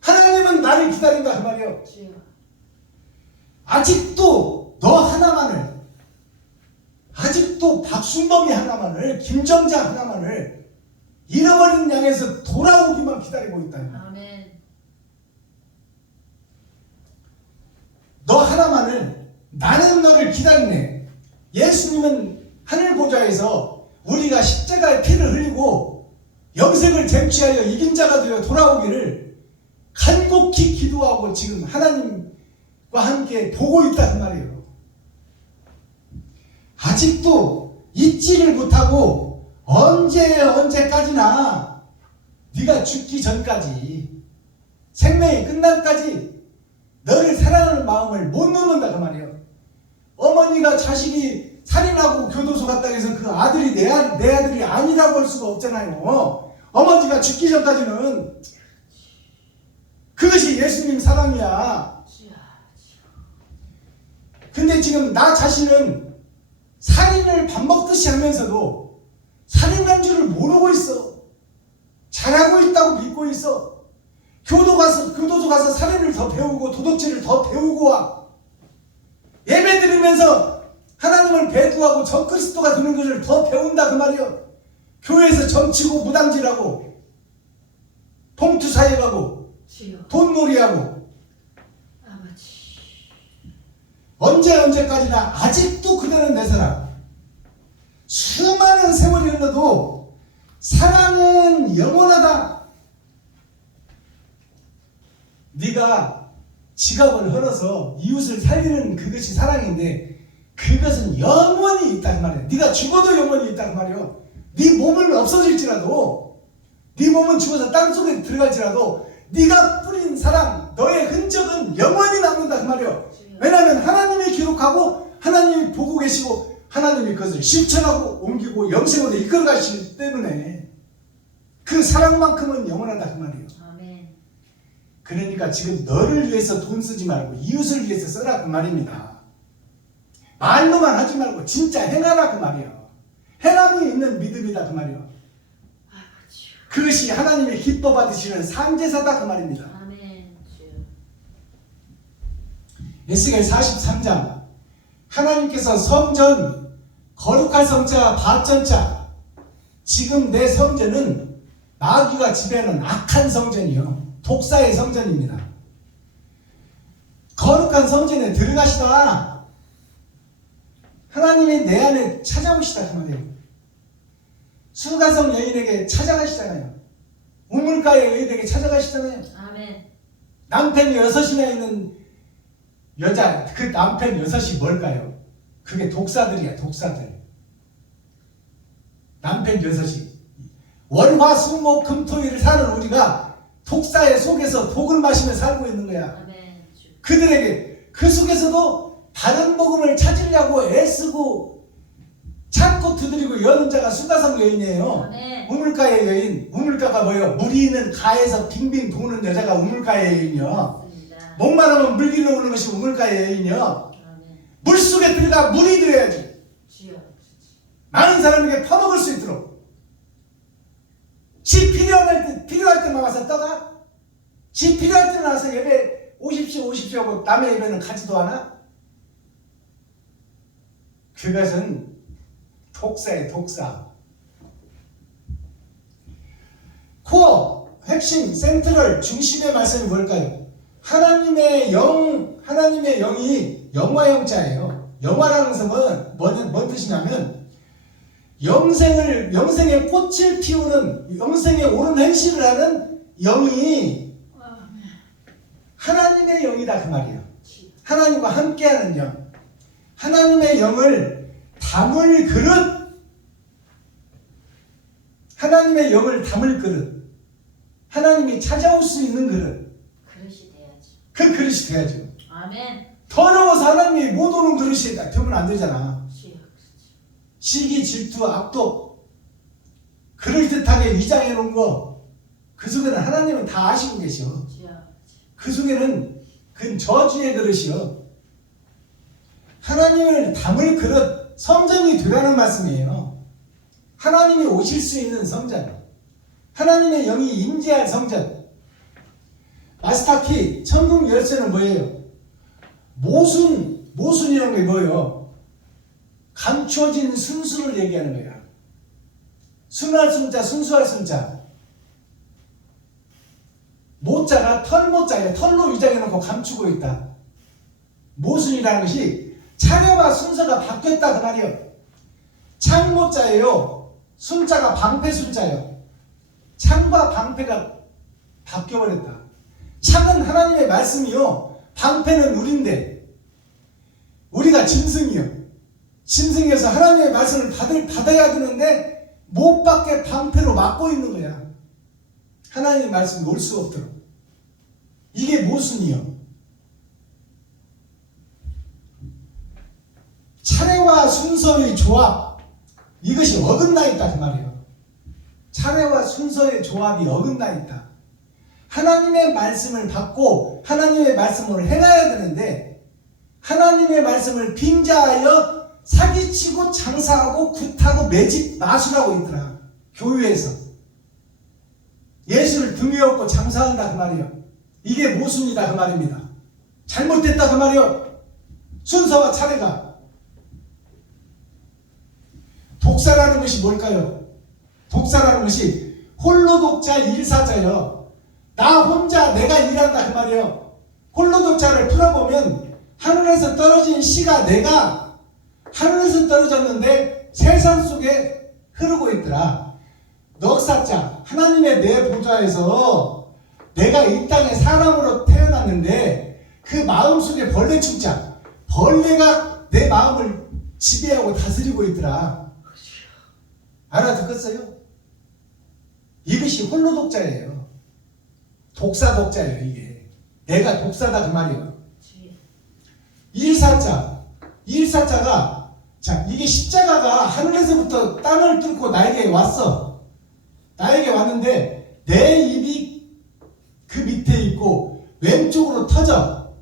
하나님은 나를 기다린다 그 말이에요. 주여. 아직도 너 하나만을, 아직도 박순범이 하나만을, 김정자 하나만을 잃어버린 양에서 돌아오기만 기다리고 있다. 아멘. 너 하나만을 나는 너를 기다리네. 예수님은 하늘 보좌에서 우리가 십자가의 피를 흘리고 영생을 쟁취하여 이긴 자가 되어 돌아오기를 간곡히 기도하고 지금 하나님과 함께 보고 있다 그 말이에요. 아직도 잊지를 못하고 언제까지나 네가 죽기 전까지 생명이 끝날까지 너를 사랑하는 마음을 못 놓는다 그 말이에요. 어머니가 자식이 살인하고 교도소 갔다 해서 그 아들이 내 아들이 아니라고 할 수가 없잖아요. 어머니가 죽기 전까지는 그것이 예수님 사랑이야. 근데 지금 나 자신은 살인을 밥 먹듯이 하면서도 살인한 줄을 모르고 있어. 잘하고 있다고 믿고 있어. 교도소 가서 살인을 더 배우고 도둑질을 더 배우고 와. 예배 드리면서 하나님을 배두하고 적그리스도가 되는 것을 더 배운다 그 말이에요. 교회에서 점치고 무당질하고 봉투사역하고 돈놀이하고 언제까지나 아직도 그대는 내 사랑. 수많은 세월이 흘러도 사랑은 영원하다. 네가 지갑을 헐어서 이웃을 살리는 그것이 사랑인데 그것은 영원히 있다 그 말이야. 네가 죽어도 영원히 있다 그 말이야. 네 몸은 없어질지라도 네 몸은 죽어서 땅속에 들어갈지라도 네가 뿌린 사랑, 너의 흔적은 영원히 남는다 그 말이야. 왜냐하면 하나님이 기록하고 하나님이 보고 계시고 하나님이 그것을 실천하고 옮기고 영생으로 이끌어 가시기 때문에 그 사랑만큼은 영원하다 그 말이에요. 아멘. 그러니까 지금 너를 위해서 돈 쓰지 말고 이웃을 위해서 써라 그 말입니다. 말로만 하지 말고 진짜 행하라 그 말이에요. 행함이 있는 믿음이다 그 말이에요. 그것이 하나님의 기뻐 받으시는 산제사다 그 말입니다. 아멘. 주여. 에스겔 43장 하나님께서 성전 거룩할 성자 바전자 지금 내 성전은 마귀가 지배하는 악한 성전이요 독사의 성전입니다. 거룩한 성전에 들어가시다 하나님이 내 안에 찾아오시다 그 말이에요. 수가성 여인에게 찾아가시잖아요. 우물가의 여인에게 찾아가시잖아요. 아멘. 남편이 6이나 있는 여자, 그 남편 6이 뭘까요? 그게 독사들이야, 독사들. 남편 6이. 월화수목금토일을 사는 우리가 독사의 속에서 독을 마시며 살고 있는 거야. 아멘. 주. 그들에게 그 속에서도 다른 복음을 찾으려고 애쓰고 참고 두드리고 여는 자가 수가성 여인이에요. 아멘. 우물가의 여인. 우물가가 뭐예요? 물이 있는 가에서 빙빙 도는 여자가 우물가의 여인이요. 맞습니다. 목마르면 물 길러 오는 것이 우물가의 여인이요. 아멘. 물속에 들어가 물이 되어야지. 주여. 많은 사람에게 퍼먹을 수 있도록. 지 필요할 때만 와서 떠가? 지 필요할 때 나와서 예배 오십시오 하고 남의 예배는 가지도 않아? 그것은 독사의 독사. 코어, 핵심, 센트럴, 중심의 말씀이 뭘까요? 하나님의 영이 영화영자예요. 영화라는 것은 뭔 뜻이냐면 영생의 꽃을 피우는 영생의 옳은 행실을 하는 영이 하나님의 영이다 그 말이에요. 하나님과 함께하는 영. 하나님의 영을 담을 그릇. 하나님의 영을 담을 그릇. 하나님이 찾아올 수 있는 그릇. 그릇이 돼야지. 그 그릇이 돼야죠. 아멘. 더러워서 하나님이 못 오는 그릇이 되면 안 되잖아. 주여. 시기, 질투, 악독 그럴듯하게 위장해 놓은 거 그 속에는 하나님은 다 아시고 계셔. 주여. 그 속에는 그건 저주의 그릇이요. 하나님을 담을 그릇, 성전이 되라는 말씀이에요. 하나님이 오실 수 있는 성전, 하나님의 영이 임재할 성전. 마스터키, 천국 열쇠는 뭐예요? 모순이라는 게 뭐예요? 감추어진 순수를 얘기하는 거야. 순할 순자, 순수할 순자. 모자가 털모자예요. 털로 위장해놓고 감추고 있다. 모순이라는 것이 차례와 순서가 바뀌었다 그 말이요. 창모자예요. 순자가 방패 순자예요. 창과 방패가 바뀌어버렸다. 창은 하나님의 말씀이요. 방패는 우리인데 우리가 짐승이요. 짐승에서 하나님의 말씀을 받아야 되는데 못 받게 방패로 막고 있는 거야. 하나님의 말씀이 올 수 없도록. 이게 모순이요. 차례와 순서의 조합, 이것이 어긋나 있다 그 말이에요. 차례와 순서의 조합이 어긋나 있다. 하나님의 말씀을 받고 하나님의 말씀을 행해야 되는데 하나님의 말씀을 빙자하여 사기치고 장사하고 굿하고 매집 마술하고 있더라. 교회에서 예수를 등에 업고 장사한다 그 말이에요. 이게 모순이다 그 말입니다. 잘못됐다 그 말이에요. 순서와 차례가. 독사라는 것이 뭘까요? 독사라는 것이 홀로 독자 일사자요. 나 혼자 내가 일한다 그 말이에요. 홀로 독자를 풀어보면 하늘에서 떨어진 씨가 내가 하늘에서 떨어졌는데 세상 속에 흐르고 있더라. 넉사자 하나님의 내 보좌에서 내가 이 땅에 사람으로 태어났는데 그 마음속에 벌레 축자 벌레가 내 마음을 지배하고 다스리고 있더라. 알아듣겠어요? 이것이 홀로 독자예요. 독사 독자예요. 이게 내가 독사다 그 말이에요. 일사자가 자 이게 십자가가 하늘에서부터 땅을 뚫고 나에게 왔어. 나에게 왔는데 내 입이 그 밑에 있고 왼쪽으로 터져.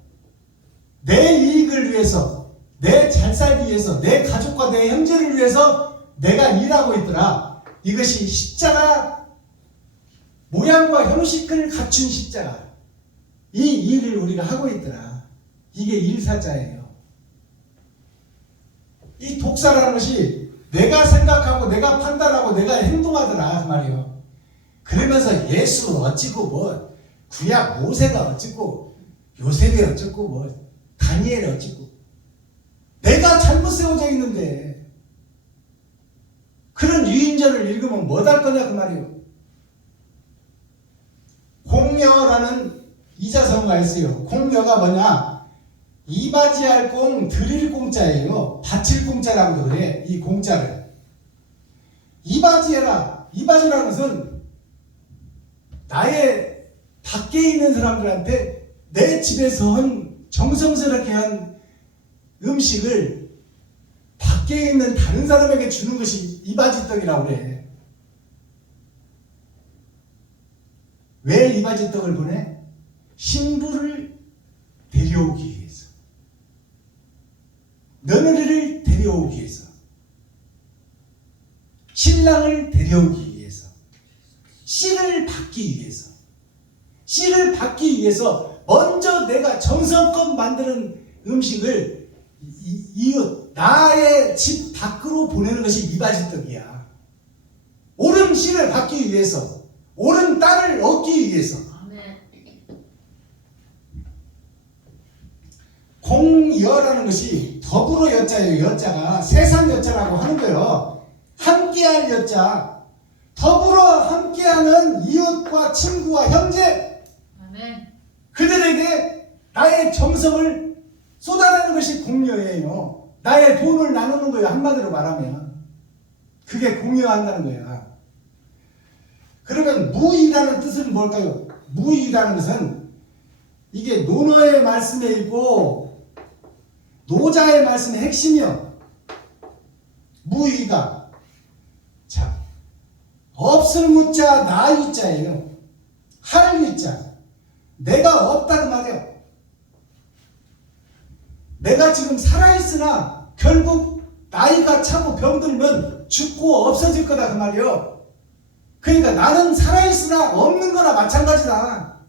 내 이익을 위해서 내 잘 살기 위해서 내 가족과 내 형제를 위해서 내가 일하고 있더라. 이것이 십자가 모양과 형식을 갖춘 십자가. 이 일을 우리가 하고 있더라. 이게 일사자예요. 이 독사라는 것이 내가 생각하고 내가 판단하고 내가 행동하더라 그 말이에요. 그러면서 예수 어찌고 뭐 구약 모세가 어찌고 요셉이 어쩌고 뭐 다니엘 어찌고 내가 잘못 세워져 있는데 그런 유인전을 읽으면 뭐 할 거냐 그 말이에요. 공여라는 이자성어가 있어요. 공여가 뭐냐? 이바지할 공, 드릴 공자예요. 바칠 공자라고 그래. 이 공자를 이바지해라. 이바지라는 것은 나의 밖에 있는 사람들한테 내 집에서 한 정성스럽게 한 음식을 밖에 있는 다른 사람에게 주는 것이 이바지떡이라고 그래. 왜 이바지떡을 보내? 신부를 데려오기 위해서, 며느리를 데려오기 위해서, 신랑을 데려오기 위해서, 씨를 받기 위해서, 씨를 받기 위해서 먼저 내가 정성껏 만드는 음식을 이웃 나의 집 밖으로 보내는 것이 이바지떡이야. 옳은 씨를 받기 위해서, 옳은 딸을 얻기 위해서. 공여라는 것이 더불어 여자예요. 여자가 세상 여자라고 하는 거예요. 함께할 여자, 더불어 함께하는 이웃과 친구와 형제, 그들에게 나의 정성을 쏟아내는 것이 공여예요. 나의 돈을 나누는 거예요. 한마디로 말하면 그게 공여한다는 거야. 그러면 무의라는 뜻은 뭘까요? 무의라는 것은 이게 논어의 말씀에 있고 노자의 말씀의 핵심이요. 무의가 자 없을 무자 나 유자예요. 할 유자. 내가 없다는 말이에요. 내가 지금 살아있으나 결국 나이가 차고 병들면 죽고 없어질 거다 그 말이에요. 그러니까 나는 살아있으나 없는 거나 마찬가지다.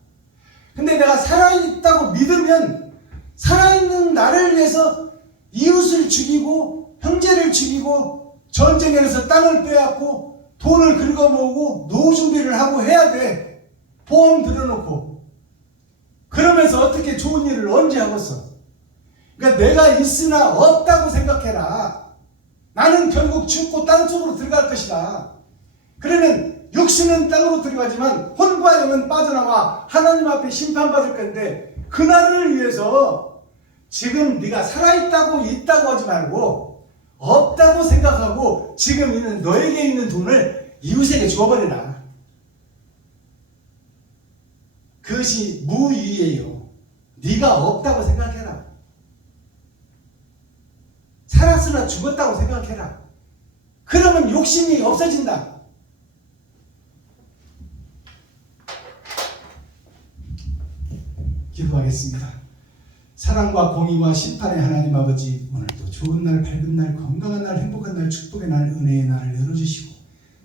근데 내가 살아있다고 믿으면 살아있는 나를 위해서 이웃을 죽이고 형제를 죽이고 전쟁에서 땅을 빼앗고 돈을 긁어모으고 노후 준비를 하고 해야 돼. 보험 들어놓고. 그러면서 어떻게 좋은 일을 언제 하겠어? 그러니까 내가 있으나 없다고 생각해라. 나는 결국 죽고 땅속으로 들어갈 것이다. 그러면 육신은 땅으로 들어가지만 혼과 영은 빠져나와 하나님 앞에 심판받을 건데, 그날을 위해서 지금 네가 살아있다고 있다고 하지 말고 없다고 생각하고 지금 있는 너에게 있는 돈을 이웃에게 주어버려라. 그것이 무의예요. 네가 없다고 생각해라. 살았으나 죽었다고 생각해라. 그러면 욕심이 없어진다. 기도하겠습니다. 사랑과 공의와 심판의 하나님 아버지, 오늘도 좋은 날, 밝은 날, 건강한 날, 행복한 날, 축복의 날, 은혜의 날을 열어주시고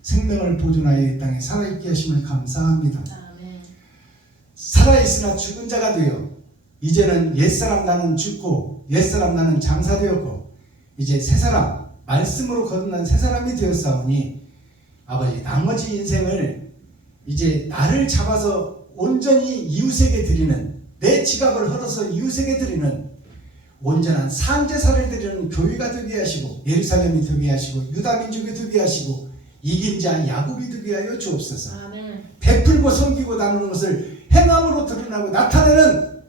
생명을 보존하여 이 땅에 살아있게 하심을 감사합니다. 아멘. 살아있으나 죽은 자가 되어 이제는 옛사람 나는 죽고 옛사람 나는 장사되었고 이제 새사람, 말씀으로 거듭난 새사람이 되었사오니 아버지, 나머지 인생을 이제 나를 잡아서 온전히 이웃에게 드리는, 내 지갑을 헐어서 이웃에게 드리는 온전한 산제사를 드리는 교회가 되게 하시고 예루살렘이 되게 하시고 유다민족이 되게 하시고 이긴 자 야곱이 되게 하여 주옵소서. 아멘. 베풀고 섬기고 나누는 것을 행함으로 드러나고 나타내는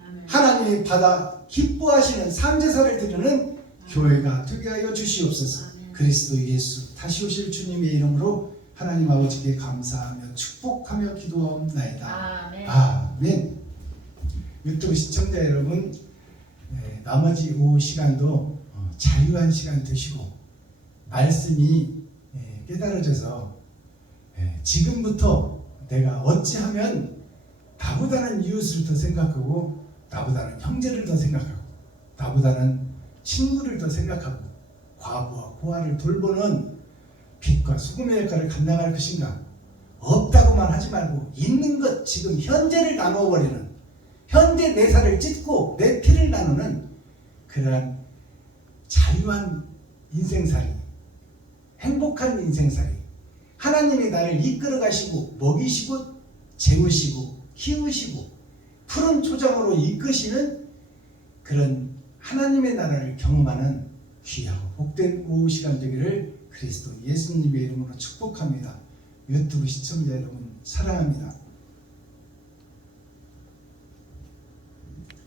아멘. 하나님이 받아 기뻐하시는 산제사를 드리는 교회가 되게 하여 주시옵소서. 아멘. 그리스도 예수 다시 오실 주님의 이름으로 하나님 아버지께 감사하며 축복하며 기도하옵나이다. 아멘. 아멘. 유튜브 시청자 여러분, 나머지 오후 시간도 자유한 시간 되시고 말씀이 깨달아져서 지금부터 내가 어찌하면 나보다는 이웃을 더 생각하고 나보다는 형제를 더 생각하고 나보다는 친구를 더 생각하고 과부와 고아를 돌보는 빛과 소금의 역할을 감당할 것인가? 없다고만 하지 말고 있는 것, 지금 현재를 나누어버리는, 현재 내 살을 찢고 내 피를 나누는 그러한 자유한 인생살이, 행복한 인생살이, 하나님이 나를 이끌어 가시고 먹이시고 재우시고 키우시고 푸른 초장으로 이끄시는 그런 하나님의 나라를 경험하는 귀하고 복된 오후 시간 되기를 그리스도 예수님의 이름으로 축복합니다. 유튜브 시청자 여러분 사랑합니다.